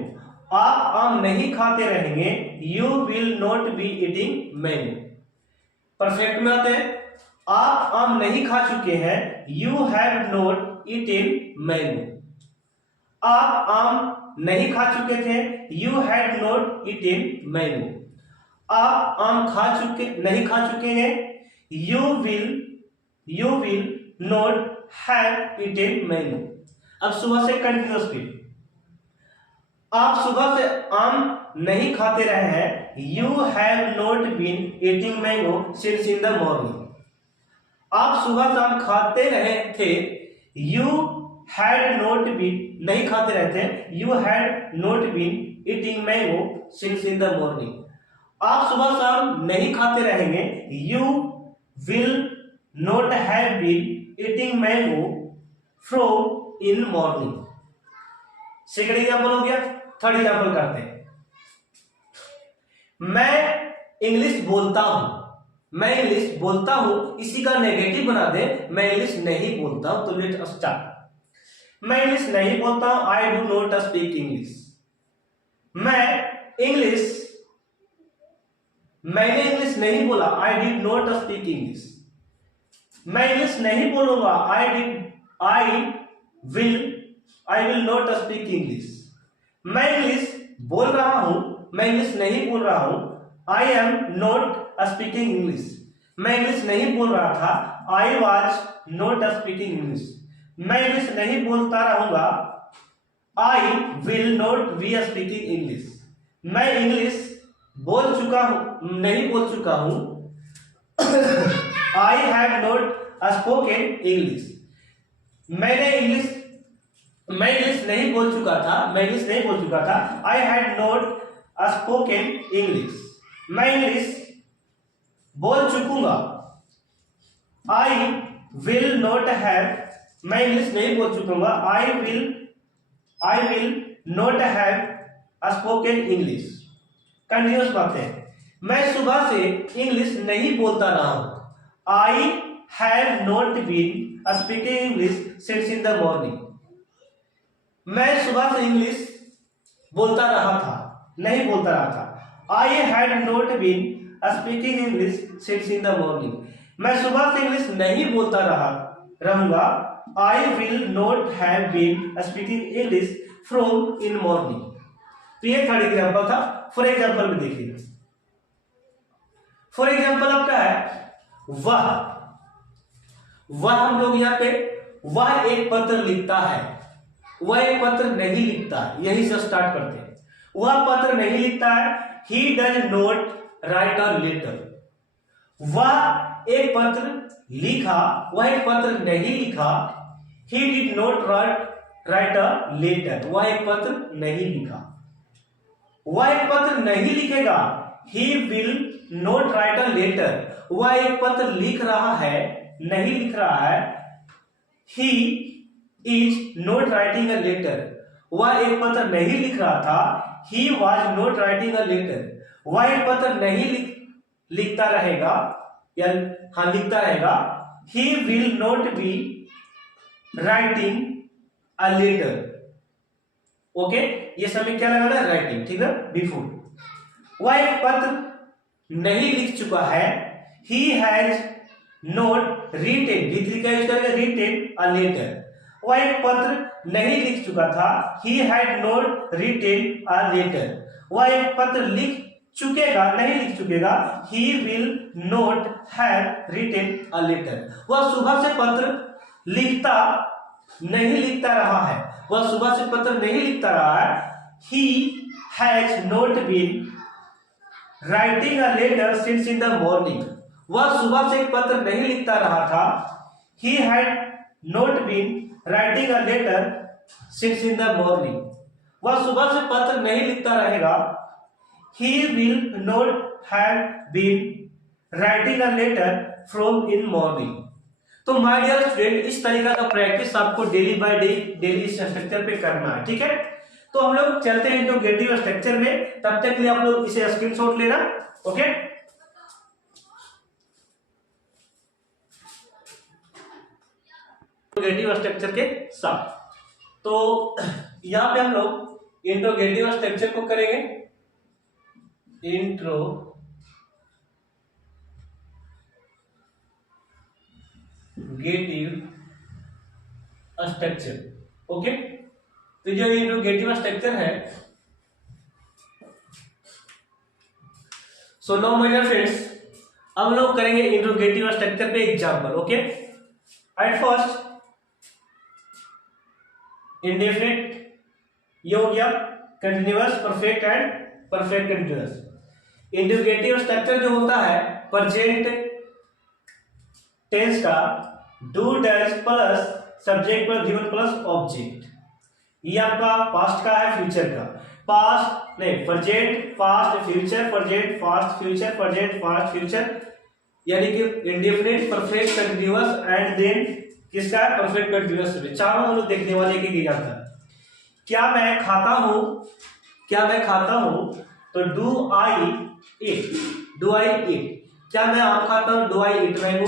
आप आम नहीं खाते रहेंगे। You will not be eating mango. Perfect में आते हैं। आप आम नहीं खा चुके हैं। You have not eaten mango. आप आम नहीं खा चुके थे। You had not eaten mango. आप आम नहीं खा चुके हैं। You will not have eaten mango. अब सुबह से कंटिन्यूअसली, आप सुबह से आम नहीं खाते रहे हैं। You have not been eating mango since in the morning. आप सुबह से आम खाते रहे थे। यू हैड नॉट बीन नहीं खाते रहे थे। You had not been eating mango since in the morning. आप सुबह से आम नहीं खाते रहेंगे। You will not have been eating mango from in morning. Second example हो गया। थर्ड एग्जाम्पल करते हैं। मैं इंग्लिश बोलता हूं, इसी का नेगेटिव बना दे। मैं इंग्लिश नहीं बोलता हूं, तो लेट अस स्टार्ट। मैं इंग्लिश नहीं बोलता हूं। आई डू नॉट स्पीक इंग्लिश। मैंने इंग्लिश नहीं बोला। आई डिड नॉट स्पीक इंग्लिश। मैं इंग्लिश नहीं बोलूंगा। आई विल नॉट स्पीक इंग्लिश। मैं इंग्लिश बोल रहा हूं। मैं इंग्लिश नहीं बोल रहा हूं। I am not speaking English. मैं इंग्लिश नहीं बोल रहा था। I was not speaking English. मैं इंग्लिश नहीं बोलता रहूंगा। I will not B speaking English. मैं इंग्लिश नहीं बोल चुका हूं। I have not spoken English. मैं इंग्लिश नहीं बोल चुका था। I had not spoken English. मैं इंग्लिश बोल चुकूंगा। I will not have. मैं इंग्लिश नहीं बोल चुकूंगा। I will not have spoken English. Continuous बातें हैं। मैं सुबह से इंग्लिश नहीं बोलता रहा हूं। I have not been speaking English since in the morning. मैं सुबह से इंग्लिश बोलता रहा था। नहीं बोलता रहा था। I had not been speaking English since in the morning, मैं सुबह से इंग्लिश नहीं बोलता रहूंगा। I will not have been speaking English from in morning. तो ये थर्ड एग्जाम्पल था। फॉर एग्जाम्पल में देखिए, फॉर एग्जाम्पल आपका है वह हम लोग यहाँ पे वह एक पत्र लिखता है, वह एक पत्र नहीं लिखता, यही से स्टार्ट करते हैं। वह पत्र नहीं लिखता है, he does not write a letter. वह एक पत्र लिखा, वह एक पत्र नहीं लिखा, he did not write a letter, वह एक पत्र नहीं लिखा। वह एक पत्र नहीं लिखेगा, he will not write a letter, वह एक पत्र लिख रहा है, नहीं लिख रहा है, he is not writing a letter, वह एक पत्र नहीं लिख रहा था, he was not writing a letter, वह एक पत्र नहीं लिखता रहेगा या हाँ लिखता रहेगा, he will not be writing a letter. Okay, ये समय क्या लगाना है, राइटिंग, ठीक है, बिफोर। वह एक पत्र नहीं लिख चुका है, he has not retain, D3 का यूज करेंगे, रिटेन अ लेटर। वह एक पत्र नहीं लिख चुका था, he had not written a letter, वह एक पत्र लिख चुकेगा, नहीं लिख चुकेगा, he will not have written a letter. वह सुबह से पत्र नहीं लिखता रहा है, वह सुबह से पत्र नहीं लिखता रहा है, he has not been writing a letter since in the morning, वह सुबह से एक पत्र नहीं लिखता रहा था, he had not been writing a letter since in the morning, वह सुबह से पत्र नहीं लिखता रहेगा, he will not have been writing a letter from in morning। तो माय डियर स्टूडेंट, इस तरीका का प्रैक्टिस आपको डेली बाय डेली स्ट्रक्चर पे करना है, ठीक है। तो हम लोग चलते हैं इंट्रोगेटिव स्ट्रक्चर में, तब तक के लिए आप लोग इसे स्क्रीनशॉट लेना। ओके, इंट्रोगेटिव स्ट्रक्चर के साथ तो यहां पे हम लोग इंट्रोगेटिव स्ट्रक्चर को करेंगे, इंट्रोगेटिव स्ट्रक्चर। ओके, तो जो इंट्रोगेटिव स्ट्रक्चर है, so now my dear friends, अब हम लोग करेंगे इंट्रोगेटिव स्ट्रक्चर पे example. Okay, at first indefinite, ये हो गया continuous, perfect and perfect continuous. Interrogative structure जो होता है प्रेजेंट टेंस का डू डैश प्लस सब्जेक्ट पर गिवन प्लस ऑब्जेक्ट, ये आपका पास्ट का है, फ्यूचर का, पास्ट नहीं, present past future, present past future, present past future, यानी कि indefinite, perfect continuous and then किसका है, परफेक्ट कंटीन्यूअस। चारों हम लोग देखने वाले एक एग्जांपल। क्या मैं खाता हूं, क्या मैं खाता हूं, तो do I eat, do I ईट। क्या मैं आम खाता हूं, डू आई ईट मैंगो।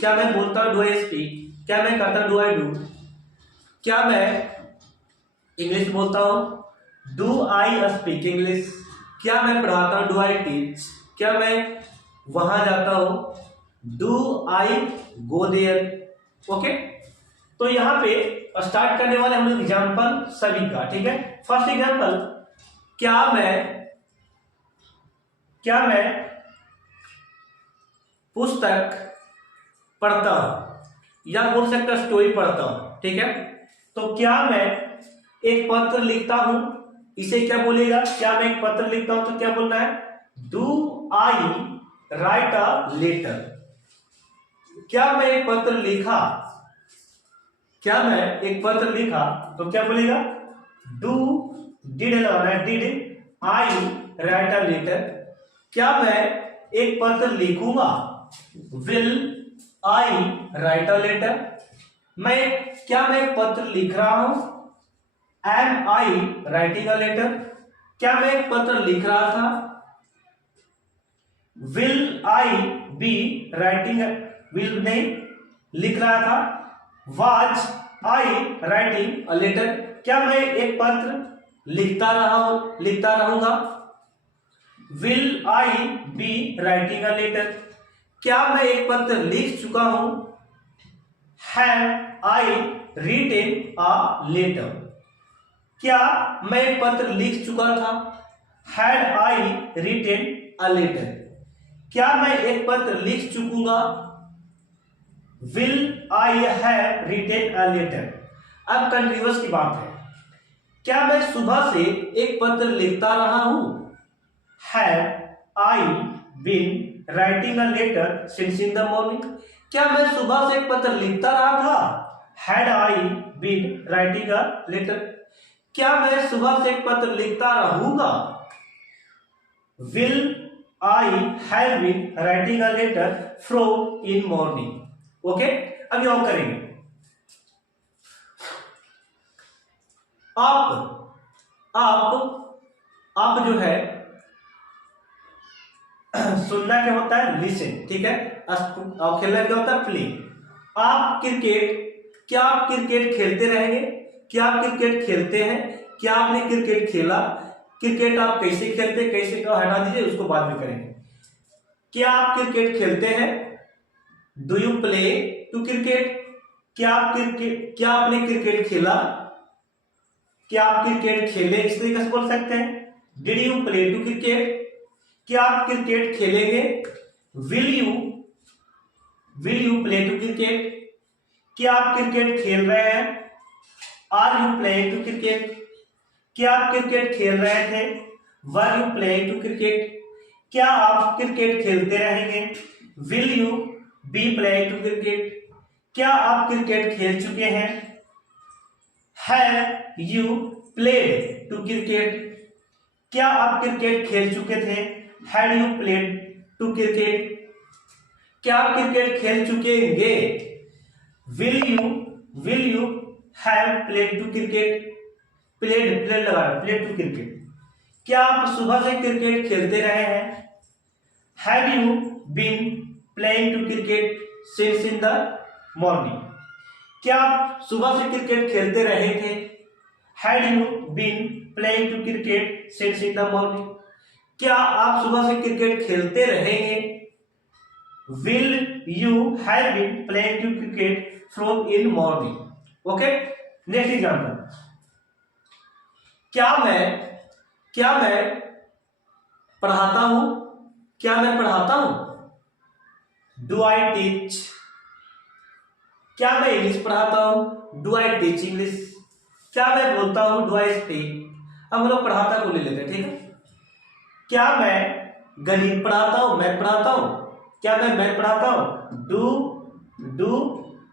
क्या मैं बोलता हूं, डू आई स्पीक। क्या मैं करता हूं, डू आई डू। क्या मैं इंग्लिश बोलता हूं, डू आई स्पीक इंग्लिश। क्या मैं पढ़ाता हूं, डू आई टीच। क्या मैं वहां जाता हूं, do I go there. Okay, तो यहां पे स्टार्ट करने वाले हम लोग एग्जाम्पल सभी का, ठीक है। फर्स्ट एग्जाम्पल, क्या मैं पुस्तक पढ़ता हूं, या बोल सकता स्टोरी पढ़ता हूं, ठीक है। तो क्या मैं एक पत्र लिखता हूं, इसे क्या बोलेगा, क्या मैं एक पत्र लिखता हूं तो क्या बोलना है, do I write a letter. क्या मैं एक पत्र लिखा, क्या मैं एक पत्र लिखा तो क्या बोलेगा, डू डिड लगाना है, did I write a letter. क्या मैं एक पत्र लिखूंगा, will I write a letter. क्या मैं एक पत्र लिख रहा हूं, am I writing a letter. क्या मैं एक पत्र लिख रहा था, will I be writing, will नहीं लिख रहा था, was I writing a letter. क्या मैं एक पत्र लिखता रहूंगा, will I be writing a letter, क्या मैं एक पत्र लिख चुका हूं? Have I written a letter, क्या मैं एक पत्र लिख चुका था? Had I written a letter, क्या मैं एक पत्र लिख चुकूंगा? Will I have written a letter. अब कंटिन्यूअस की बात है, क्या मैं सुबह से एक पत्र लिखता रहा हूं? Have I been writing a letter since in the morning, क्या मैं सुबह से एक पत्र लिखता रहा था? Had I been writing a letter, क्या मैं सुबह से एक पत्र लिखता रहूंगा? Will I have been writing a letter from in morning. Okay, अब यह करेंगे। आप जो है सुनना क्या होता है? लिसन, ठीक है। और खेलना क्या होता है? प्ले। क्या आप क्रिकेट खेलते रहेंगे? क्या आप क्रिकेट खेलते हैं? क्या आपने क्रिकेट खेला? क्रिकेट आप कैसे खेलते, कैसे का हटा दीजिए, उसको बाद में करेंगे। क्या आप क्रिकेट खेलते हैं? Do you play to cricket? क्या आपने क्रिकेट खेला? क्या आप क्रिकेट खेले? इस तरीके से बोल सकते हैं। Did you play to cricket? क्या आप क्रिकेट खेलेंगे? Will you play to cricket? क्या आप क्रिकेट खेल रहे हैं? Are you playing to cricket? क्या आप क्रिकेट खेल रहे थे? Were you playing to cricket? क्या आप क्रिकेट खेलते रहेंगे? Will you be playing to cricket? क्या आप क्रिकेट खेल चुके हैं? Have you played to cricket? क्या आप क्रिकेट खेल चुके थे? Had you played to cricket? क्या आप क्रिकेट खेल चुकेंगे? Will you have played to cricket? Played लगा, प्लेड टू क्रिकेट। क्या आप सुबह से क्रिकेट खेलते रहे हैं? Have you been playing to cricket since in the morning? क्या आप सुबह से क्रिकेट खेलते रहे थे? Had you been playing to cricket since in the morning? क्या आप सुबह से क्रिकेट खेलते रहेंगे? Will you have been playing to cricket from in morning? Okay, next example. क्या मैं पढ़ाता हूं? क्या मैं पढ़ाता हूं? Do I teach? क्या मैं इंग्लिश पढ़ाता हूं? Do I teach English? क्या मैं बोलता हूं? Do I speak? अब हम लोग पढ़ाता को ले लेते हैं, ठीक है। क्या मैं गणित पढ़ाता हूं? मैथ पढ़ाता हूं? क्या मैं मैथ पढ़ाता हूं? Do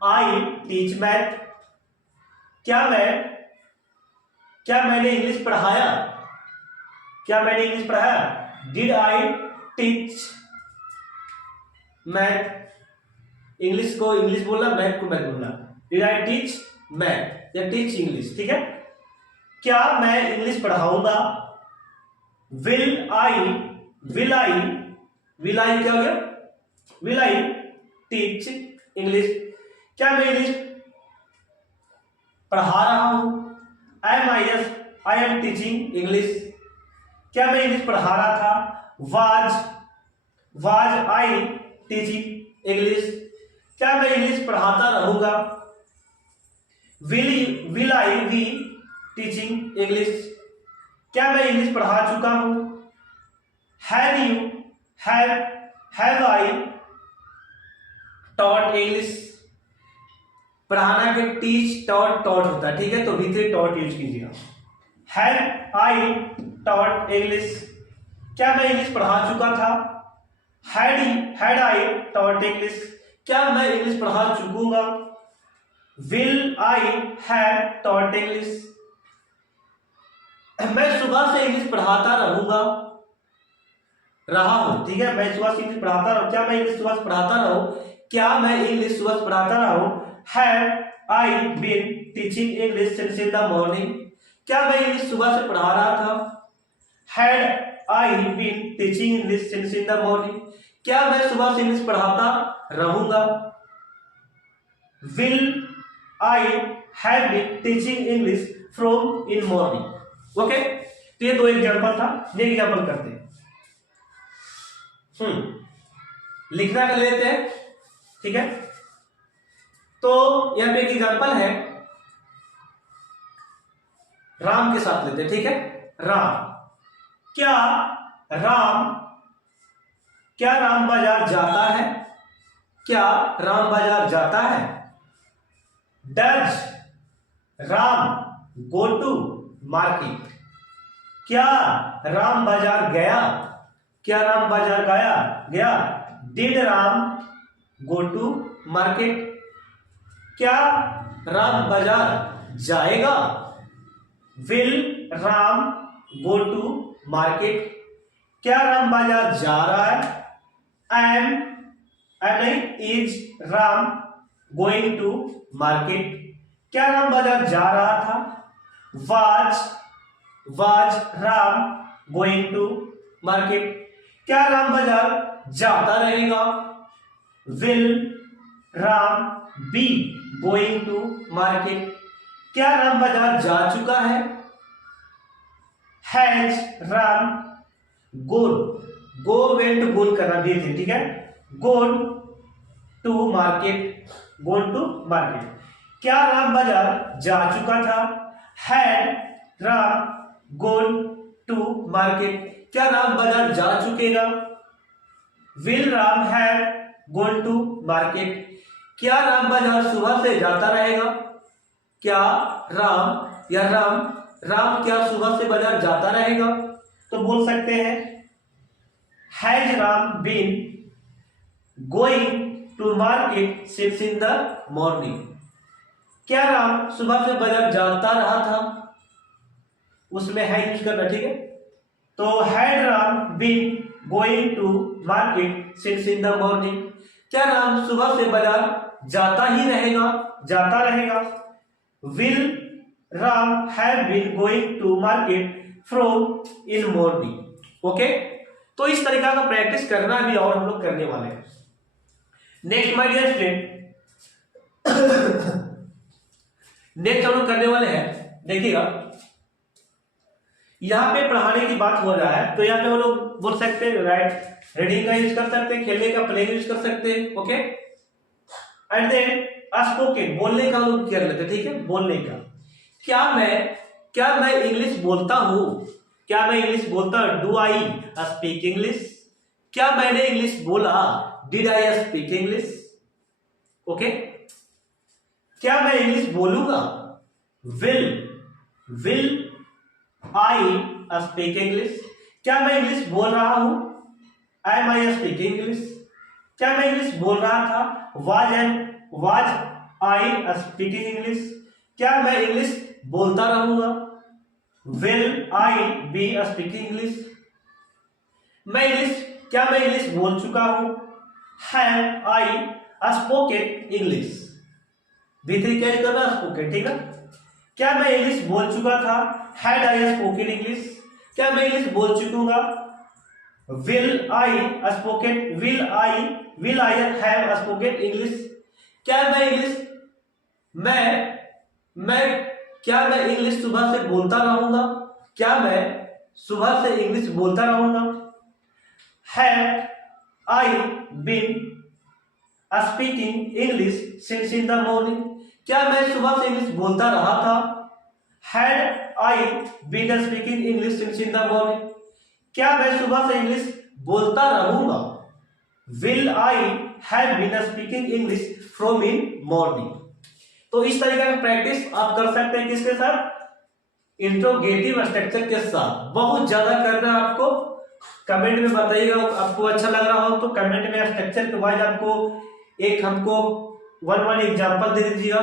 I teach math? क्या मैंने इंग्लिश पढ़ाया? क्या मैंने इंग्लिश पढ़ाया? Did I teach math? English को इंग्लिश बोलना, मैथ को मैथ बोलना। डिड आई टीच मैथ या टीच इंग्लिश, ठीक है। क्या मैं इंग्लिश पढ़ाऊंगा? विल आई क्या हो गया? Will I teach English? क्या मैं इंग्लिश पढ़ा रहा हूं? I am teaching English? क्या मैं इंग्लिश पढ़ा रहा था? Was I teaching English? क्या मैं इंग्लिश पढ़ाता रहूंगा? Will I be teaching English? क्या मैं इंग्लिश पढ़ा चुका हूं? Have I taught English? पढ़ाना के टीच टॉट होता है, ठीक है, तो भी टॉट यूज कीजिएगा। Have I taught English? क्या मैं इंग्लिश पढ़ा चुका था? Had I taught English? क्या मैं इंग्लिश पढ़ा चुकूंगा? Will I have taught English? मैं सुबह से इंग्लिश पढ़ाता रहा हूं, ठीक है, मैं सुबह से इंग्लिश पढ़ाता रहूं। क्या मैं इंग्लिश सुबह से पढ़ाता रहूं? क्या मैं इंग्लिश सुबह से पढ़ाता रहूं? Have I been teaching English since in the morning? क्या मैं इंग्लिश सुबह से पढ़ा रहा था? Had I been teaching English since in the morning? क्या मैं सुबह से इंग्लिश पढ़ाता रहूंगा? Will I have been teaching English from in morning? Okay, तो ये दो एग्जाम्पल था। नेक्स्ट एग्जाम्पल करते हैं। लिखना कर लेते हैं, ठीक है। तो यहां पे एक एग्जांपल है, राम के साथ लेते हैं, ठीक है। राम, क्या राम बाजार जाता है? क्या राम बाजार जाता है? Does Ram go to market? क्या राम बाजार गया? क्या राम बाजार गया? Did Ram go to market? क्या राम बाजार जाएगा? Will Ram go to market? क्या राम बाजार जा रहा है? Is Ram going to market? क्या राम बाजार जा रहा था? Was Ram going to market? क्या राम बाजार जाता रहेगा? Will Ram be going to market? क्या राम बाजार जा चुका है? Has Ram go went gone करना भी थे, ठीक है। Gone to market, gone to market. क्या राम बाजार जा चुका था? Had Ram gone to market? क्या राम बाजार जा चुकेगा? Will Ram have gone to market? क्या राम बाजार सुबह से जाता रहेगा? क्या राम या राम क्या सुबह से बाजार जाता रहेगा? तो बोल सकते हैं has Ram been going to market since in the morning? क्या राम सुबह से बाजार जाता रहा था? उसमें है यूज करना, ठीक है। तो had Ram been going to market since in the morning? क्या राम सुबह से बाजार जाता ही रहेगा? Will Ram have been going to market from in morning? Okay, तो इस तरीका का प्रैक्टिस करना भी और हम लोग करने वाले हैं। Next my dear student, next हम लोग करने वाले हैं, देखिएगा यहां पे पढ़ाने की बात हो रहा है, तो यहां पे हम लोग बोल सकते हैं राइट रीडिंग का यूज कर सकते हैं, खेलने का प्ले यूज कर सकते हैं, ओके। एंड देन स्पोकन, बोलने का हम लोग कर लेते हैं, ठीक है। बोलने का, क्या मैं इंग्लिश बोलता हूं? क्या मैं इंग्लिश बोलता हूं? Do I speak English? क्या मैंने इंग्लिश बोला? Did I speak English? Okay. क्या मैं इंग्लिश बोलूंगा? Will I speak English? क्या मैं इंग्लिश बोल रहा हूं? Am I speaking English? क्या मैं इंग्लिश बोल रहा था? Was I speaking English? क्या मैं इंग्लिश बोलता रहूंगा? Will I be speaking English? क्या मैं इंग्लिश बोल चुका हूं? Have I spoken English? V3 catch करना, स्पोकन, ठीक है। क्या मैं इंग्लिश बोल चुका था? Had I spoken English? क्या मैं इंग्लिश बोल चुकूंगा? Will I have spoken English? क्या मैं इंग्लिश सुबह से बोलता रहूंगा? क्या मैं सुबह से इंग्लिश बोलता रहूंगा? Have I been speaking English since in the morning? क्या मैं सुबह से इंग्लिश बोलता रहा था? Had I been speaking English since in the morning? क्या मैं सुबह से इंग्लिश बोलता रहूंगा? Will I have been speaking English from in morning? तो इस तरीके का प्रैक्टिस आप कर सकते हैं, किसके साथ? इंट्रोगेटिव स्ट्रक्चर के साथ। बहुत ज्यादा करना है आपको, कमेंट में बताइएगा। आपको अच्छा लग रहा हो तो कमेंट में स्ट्रक्चर के वाइज आपको हमको वन एग्जांपल दे दीजिएगा,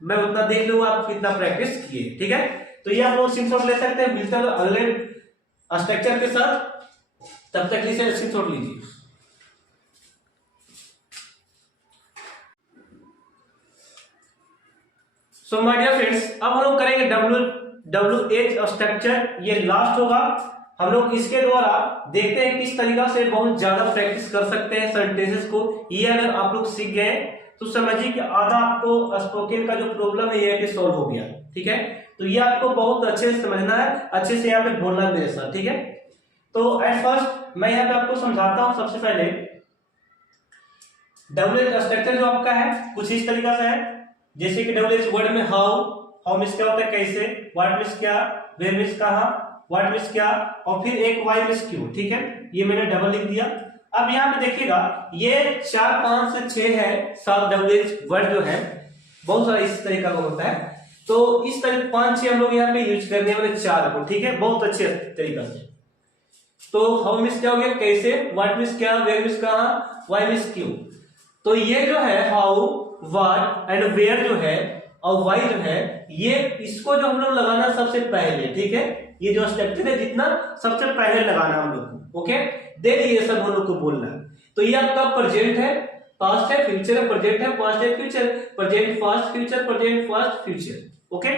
मैं उतना देख लूंगा आप कितना प्रैक्टिस किए, ठीक है। तो ये आप लोग स्क्रीनशॉट ले सकते हैं। मिलते हैं अगले स्ट्रक्चर के साथ, तब तक इसे स्क्रीनशॉट लीजिए। सो माय डियर फ्रेंड्स, अब हम लोग करेंगे WH स्ट्रक्चर। ये लास्ट होगा। हम लोग इसके द्वारा देखते हैं किस तरीका से बहुत ज्यादा प्रैक्टिस कर सकते हैं सेंटेंसेस को। ये अगर आप लोग सीख गए तो समझिए कि आधा आपको स्पोकन का जो प्रॉब्लम है ये भी सॉल्व हो गया, ठीक है। तो ये आपको बहुत अच्छे से समझना है, अच्छे से यहाँ पे बोलना है मेरे साथ, ठीक है। तो एट फर्स्ट मैं यहाँ पे आपको समझाता हूँ। सबसे पहले डब्ल्यूएच स्ट्रक्चर जो आपका है कुछ इस तरीका से है, जैसे कि डब्ल्यूएच वर्ड में हाउ मीन्स क्या होता है कैसे, व्हाट मीन्स क्या, वेयर मीन्स कहां, व्हाट मीन्स क्या, और फिर एक वाई मीन्स क्यों। ठीक है, ये मैंने डबल लिख दिया। अब यहाँ पे देखिएगा ये 4 5 से 6 है, 7 डब्ल्यूएच वर्ड जो है बहुत सारा इस तरीका का होता है। तो इस तरह 5 6 हम लोग यहाँ पे यूज करने वाले 4 को। ठीक है, बहुत अच्छे तरीका से। तो हाउ मीन्स क्या हो गया कैसे, व्हाट मीन्स क्या, वेयर मीन्स कहां, वाई मीन्स क्यों। तो ये जो है हाउ, व्हाट एंड वेयर जो है और वाई जो है, ये इसको जो हम लोग लगाना सबसे पहले। ठीक है, ये जो स्ट्रक्चर है जितना सबसे पहले लगाना हम लोग को। ओके, देन ये सब हम लोग को बोलना है। तो ये आपका प्रेजेंट है, पास्ट है, फ्यूचर है, प्रेजेंट है, पास्ट है, future, present past future, present past future. Okay,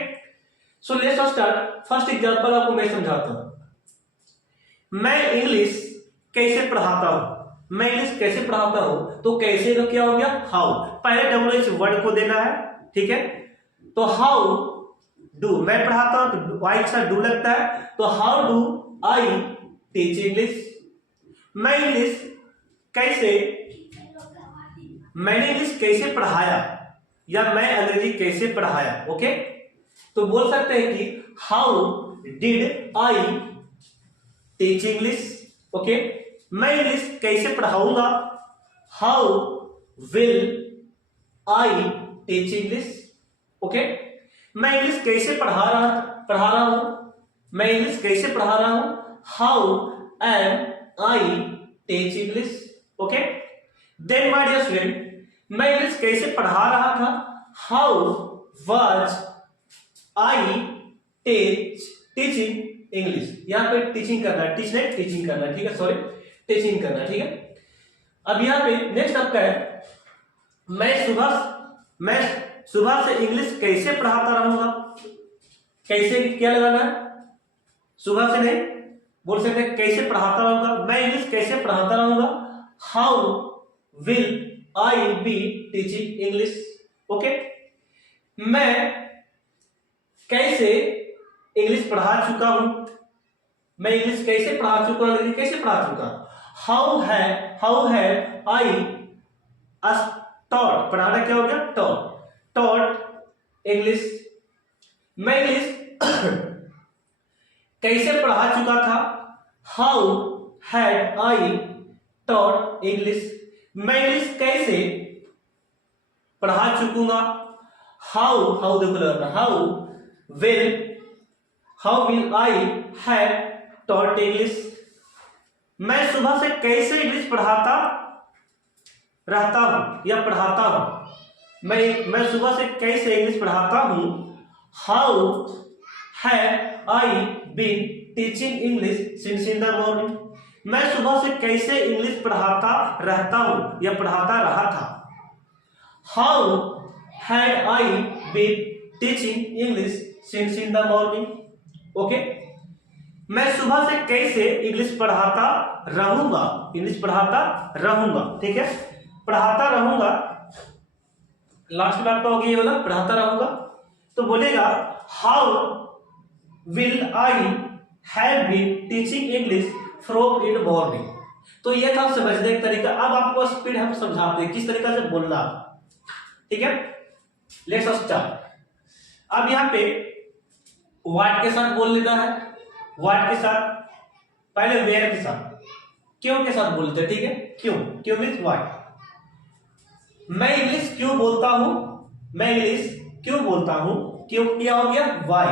so let's start. First example आपको मैं समझाता हूं। मैं इंग्लिश कैसे पढ़ाता हूं, मैं इंग्लिश कैसे पढ़ाता हूं, तो कैसे का क्या हो गया हाउ। पहले डब्ल्यूएच वर्ड को देना है। ठीक है, तो हाउ डू, मैं पढ़ाता हूं तो वाई के साथ डू लगता है, तो how do I teach English. मैं इंग्लिश कैसे, मैंने इंग्लिश कैसे पढ़ाया या मैं अंग्रेजी कैसे पढ़ाया। ओके, तो बोल सकते हैं कि how did I teach English. Okay, मैं इंग्लिश कैसे पढ़ाऊंगा, how will I teach English. Okay, मैं इंग्लिश कैसे पढ़ा रहा हूं, मैं इंग्लिश कैसे पढ़ा रहा हूं, how am I teach English. Okay, then my dear student, मैं इंग्लिश कैसे पढ़ा रहा था, how was I teaching English. यहाँ पे टीचिंग करना है, टीच नहीं टीचिंग करना है। ठीक है, सॉरी टीचिंग करना है। ठीक है, अब यहाँ पे नेक्स्ट आपका है मैं सुबह से इंग्लिश कैसे पढ़ाता रहूंगा। कैसे क्या लगाना है, सुबह से नहीं बोल सकते, कैसे पढ़ाता रहूंगा, मैं इंग्लिश कैसे पढ़ाता रहूंगा, how will I be teaching English. Okay, मैं कैसे इंग्लिश पढ़ा चुका हूं, मैं इंग्लिश कैसे पढ़ा चुका हूं, कैसे पढ़ा चुका, हाउ है आई टॉट, पढ़ाना क्या हो गया टॉट इंग्लिश। मैं इंग्लिश कैसे पढ़ा चुका था, how had I taught English. मैं इंग्लिश कैसे पढ़ा चुकूंगा, हाउ देखो लगाना, how will I have taught English. मैं सुबह से कैसे इंग्लिश पढ़ाता रहता हूं या पढ़ाता हूं, मैं सुबह से कैसे इंग्लिश पढ़ाता हूं, how have I been teaching English since in the morning. मैं सुबह से कैसे इंग्लिश पढ़ाता रहता हूं या पढ़ाता रहा था, how had I been teaching English since in the morning. Okay, मैं सुबह से कैसे इंग्लिश पढ़ाता रहूंगा, इंग्लिश पढ़ाता रहूंगा। ठीक है, पढ़ाता रहूंगा, लास्ट में आपका हो गया ये वाला पढ़ाता रहूंगा। तो बोलेगा how will I have been teaching English from in morning. तो ये था समझने का तरीका। अब आपको स्पीड हम समझाते हैं किस तरीका से बोलना। ठीक है, लेट्स स्टार्ट। अब यहाँ पे व्हाट के साथ बोल लेना है, व्हाट के साथ, पहले वेयर के साथ, क्यों के साथ बोलते हैं। ठीक है, क्यों मीन्स व्हाई। मैं इंग्लिश क्यों बोलता हूं, मैं इंग्लिश क्यों बोलता हूं, क्यों क्या हो गया वाई,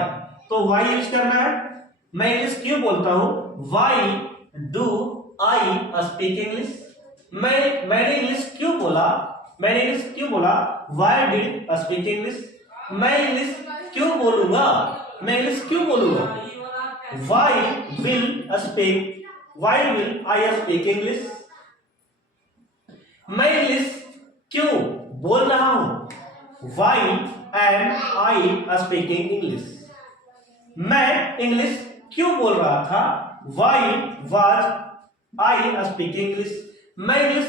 तो वाई यूज करना है। मैं इंग्लिश क्यों बोलता हूं, why do I speak English. मैंने इंग्लिश क्यों बोला, मैंने इंग्लिश क्यों बोला, वाई डिड स्पीक इंग्लिश। मैं इंग्लिश क्यों बोलूंगा, मैं इंग्लिश क्यों बोलूंगा, why will I speak English. मैं इंग्लिश क्यों बोल रहा हूं, why am I speaking English. मैं इंग्लिश क्यों बोल रहा था, why was I speaking English. मैं इंग्लिश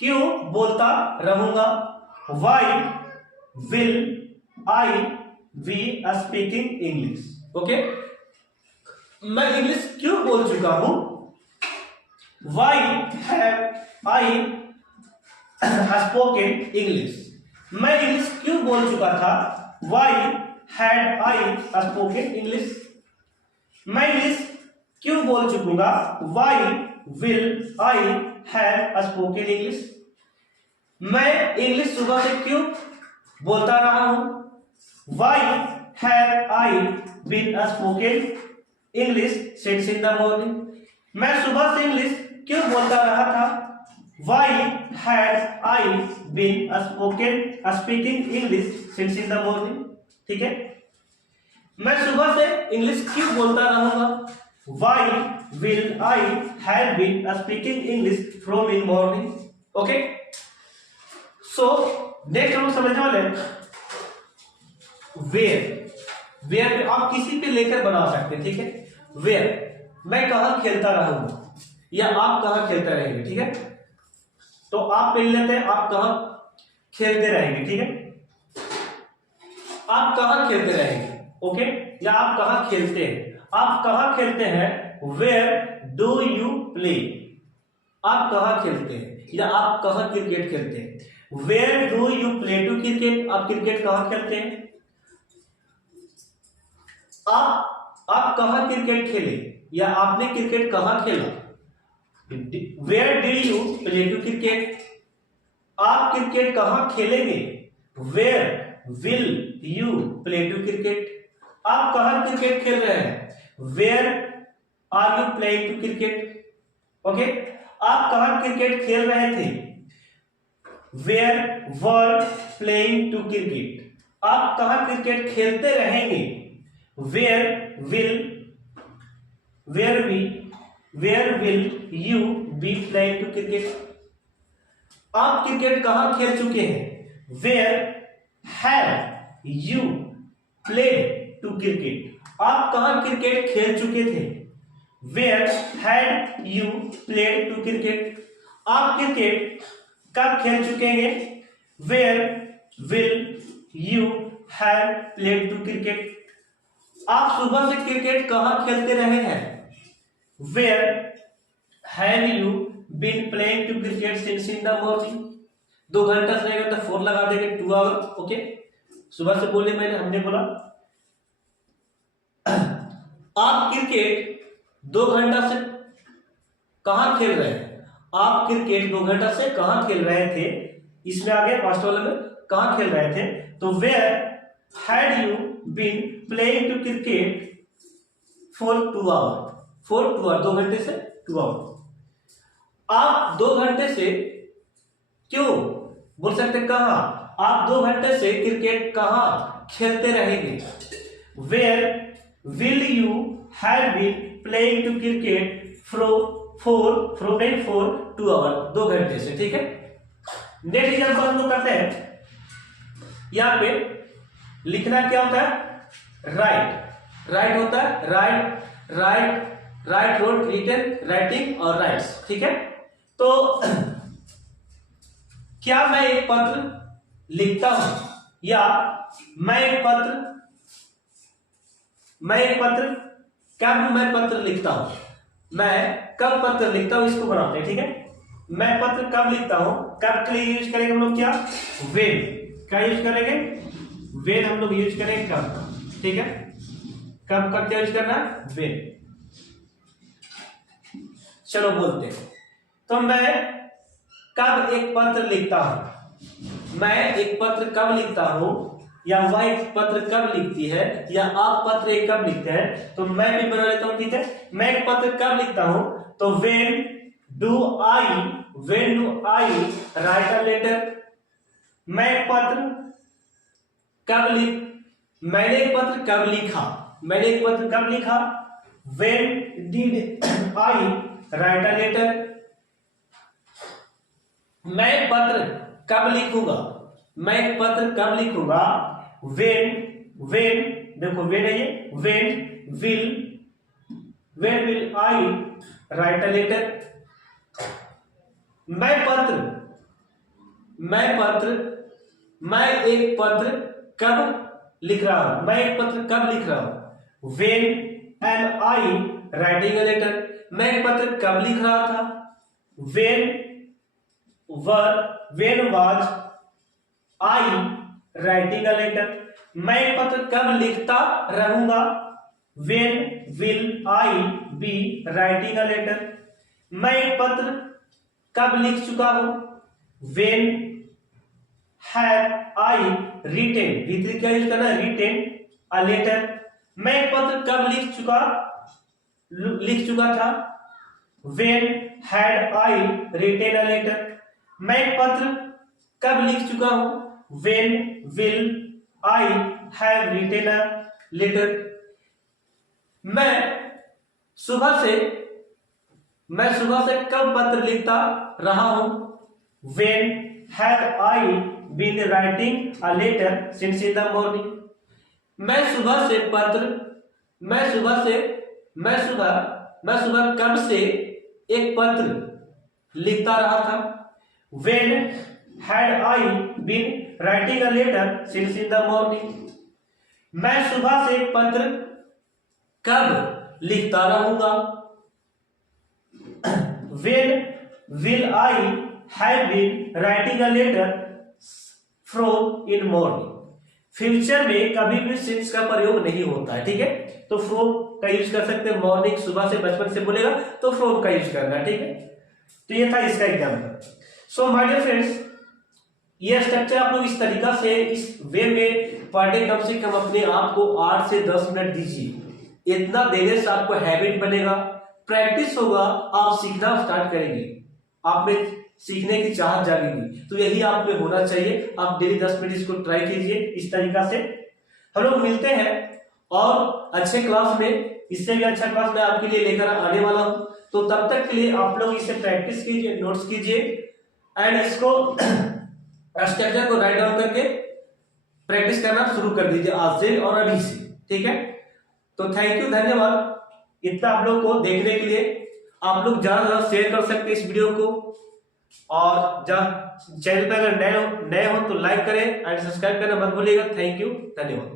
क्यों बोलता रहूंगा, why will I be speaking English. Okay, मैं इंग्लिश क्यों बोल चुका हूं? Why have I spoken English. मैं इंग्लिश क्यों बोल चुका था? Why had I spoken English. मैं इंग्लिश क्यों बोल चुकूंगा? Why will I have spoken English. मैं इंग्लिश सुबह से क्यों बोलता रहा हूं? Why have I been spoken English since in the morning. मैं सुबह से इंग्लिश क्यों बोलता रहा था? Why had I been speaking English since in the morning. ठीक है, मैं सुबह से इंग्लिश क्यों बोलता रहूंगा? Why will I have been speaking English from in morning. Okay, so next हम समझने वाले वेयर। वेयर पे आप किसी पे लेकर बना सकते हैं। ठीक है, वेयर मैं कहां खेलता रहूंगा या आप कहां खेलते रहेंगे। ठीक है, तो आप पहले लेते हैं, आप कहां खेलते रहेंगे। ठीक है, आप कहां खेलते रहेंगे। ओके, या आप कहां खेलते हैं, आप कहां खेलते हैं। वेयर डू यू प्ले, आप कहां खेलते हैं या आप कहां क्रिकेट खेलते हैं। Where do you play to cricket, आप क्रिकेट कहां खेलते हैं। आप कहां क्रिकेट खेले या आपने क्रिकेट कहां खेला। Where do you play to cricket, आप क्रिकेट कहां खेलेंगे। Where will you play to cricket, आप कहां क्रिकेट खेल रहे हैं। Where are you playing to cricket. Okay, आप कहां क्रिकेट खेल रहे थे। Where were playing to cricket, आप कहां क्रिकेट खेलते रहेंगे। Where will you be playing to cricket, आप क्रिकेट कहां खेल चुके हैं। Where have you played to cricket, आप कहां क्रिकेट खेल चुके थे। Where had you played to cricket, आप क्रिकेट कब खेल चुके हैं। Where will you have played to cricket, आप सुबह से क्रिकेट कहां खेलते रहे हैं। Where have you been playing to cricket since in the morning. 2 घंटा से रहेगा तो 4 लगा देंगे, 2 आवर। ओके, सुबह से बोले हमने बोला आप क्रिकेट 2 घंटा से कहां खेल रहे हैं। आप क्रिकेट 2 घंटा से कहां खेल रहे थे, इसमें आगे फर्स्ट वाले में कहां खेल रहे थे। तो where had you been playing to cricket for 2 hour, 2 घंटे से 2 आवर। आप 2 घंटे से क्यों बोल सकते कहां, आप 2 घंटे से क्रिकेट कहां खेलते रहेंगे। Where will you have been playing to cricket from 2 hour, 2 घंटे से। ठीक है, नेक्स्ट एग्जांपल हम लोग करते हैं। यहां पे लिखना क्या होता है, राइट होता है, राइट रोट रिटन राइटिंग और राइट्स। ठीक है, तो क्या मैं एक पत्र लिखता हूं या मैं एक पत्र कब मैं पत्र लिखता हूं, मैं कब पत्र लिखता हूं, इसको बनाते हैं। ठीक है, मैं पत्र कब लिखता हूं, कब के लिए यूज करेंगे हम लोग क्या, वेन। क्या यूज करेंगे, वेन हम लोग यूज करेंगे कब। ठीक है, कब का क्या यूज करना है, वेन। चलो बोलते हैं, तो मैं कब एक पत्र लिखता हूं, मैं एक पत्र कब लिखता हूं या वह एक पत्र कब लिखती है या आप पत्र एक कब लिखते हैं। तो मैं भी बना लेता हूं। ठीक है, मैं एक पत्र कब लिखता हूं, तो when do I write a letter. मैं एक पत्र मैंने एक पत्र कब लिखा, when did I write a letter. मैं एक पत्र कब लिखूंगा, वेन देखो वेन है ये, when will I write a letter. मैं एक पत्र कब लिख रहा हूं, when am I writing a letter, मैं एक पत्र कब लिख रहा था, when was I writing a letter, मैं एक पत्र कब लिखता रहूंगा, when will I be writing a letter, मैं एक पत्र कब लिख चुका हूं, when have I written, भीतर क्या यूज करना, written a letter, मैं एक पत्र कब लिख चुका था, when had I written a letter, मैं एक पत्र कब लिख चुका हूं, when will I have written a letter, मैं सुबह से कब पत्र लिखता रहा हूं, when have I been writing a letter since in the morning, मैं सुबह कब से एक पत्र लिखता रहा था, when had I been writing a letter since in the morning, मैं सुबह से एक पत्र कब लिखता रहूंगा, when will I have been writing a letter from in morning, future में कभी भी सिंस का प्रयोग नहीं होता है, ठीक है, तो फ्रॉम का यूज कर सकते हैं, मॉर्निंग सुबह से बचपन से बोलेगा तो फ्रॉम का यूज करना, ठीक है, तो ये था इसका example. So my dear friends, ये स्ट्रक्चर आप लोग इस तरीका से इस वे में पर डे कम से कम अपने आप को 8 से 10 मिनट दीजिए, इतना देने से आपको हैबिट बनेगा, प्रैक्टिस होगा, आप सीखना स्टार्ट करेंगे, आप में सीखने की चाहत जागेगी, तो यही आप में होना चाहिए, आप डेली 10 मिनट इसको ट्राई कीजिए इस तरीका से। हम लोग मिलते हैं और अच्छे क्लास में, इससे भी अच्छा क्लास मैं आपके लिए लेकर आने वाला हूं, तो तब तक के लिए आप लोग इसे प्रैक्टिस कीजिए, नोट्स कीजिए एंड इसको स्ट्रक्चर को राइट डाउन करके प्रैक्टिस करना शुरू कर दीजिए आज से और अभी से, ठीक है। तो थैंक यू, धन्यवाद इतना आप लोग को देखने के लिए। आप लोग ज्यादा से ज्यादा शेयर कर सकते हैं इस वीडियो को, और जब चैनल पर अगर नए हो तो लाइक करें एंड सब्सक्राइब करना मत भूलिएगा। थैंक यू, धन्यवाद।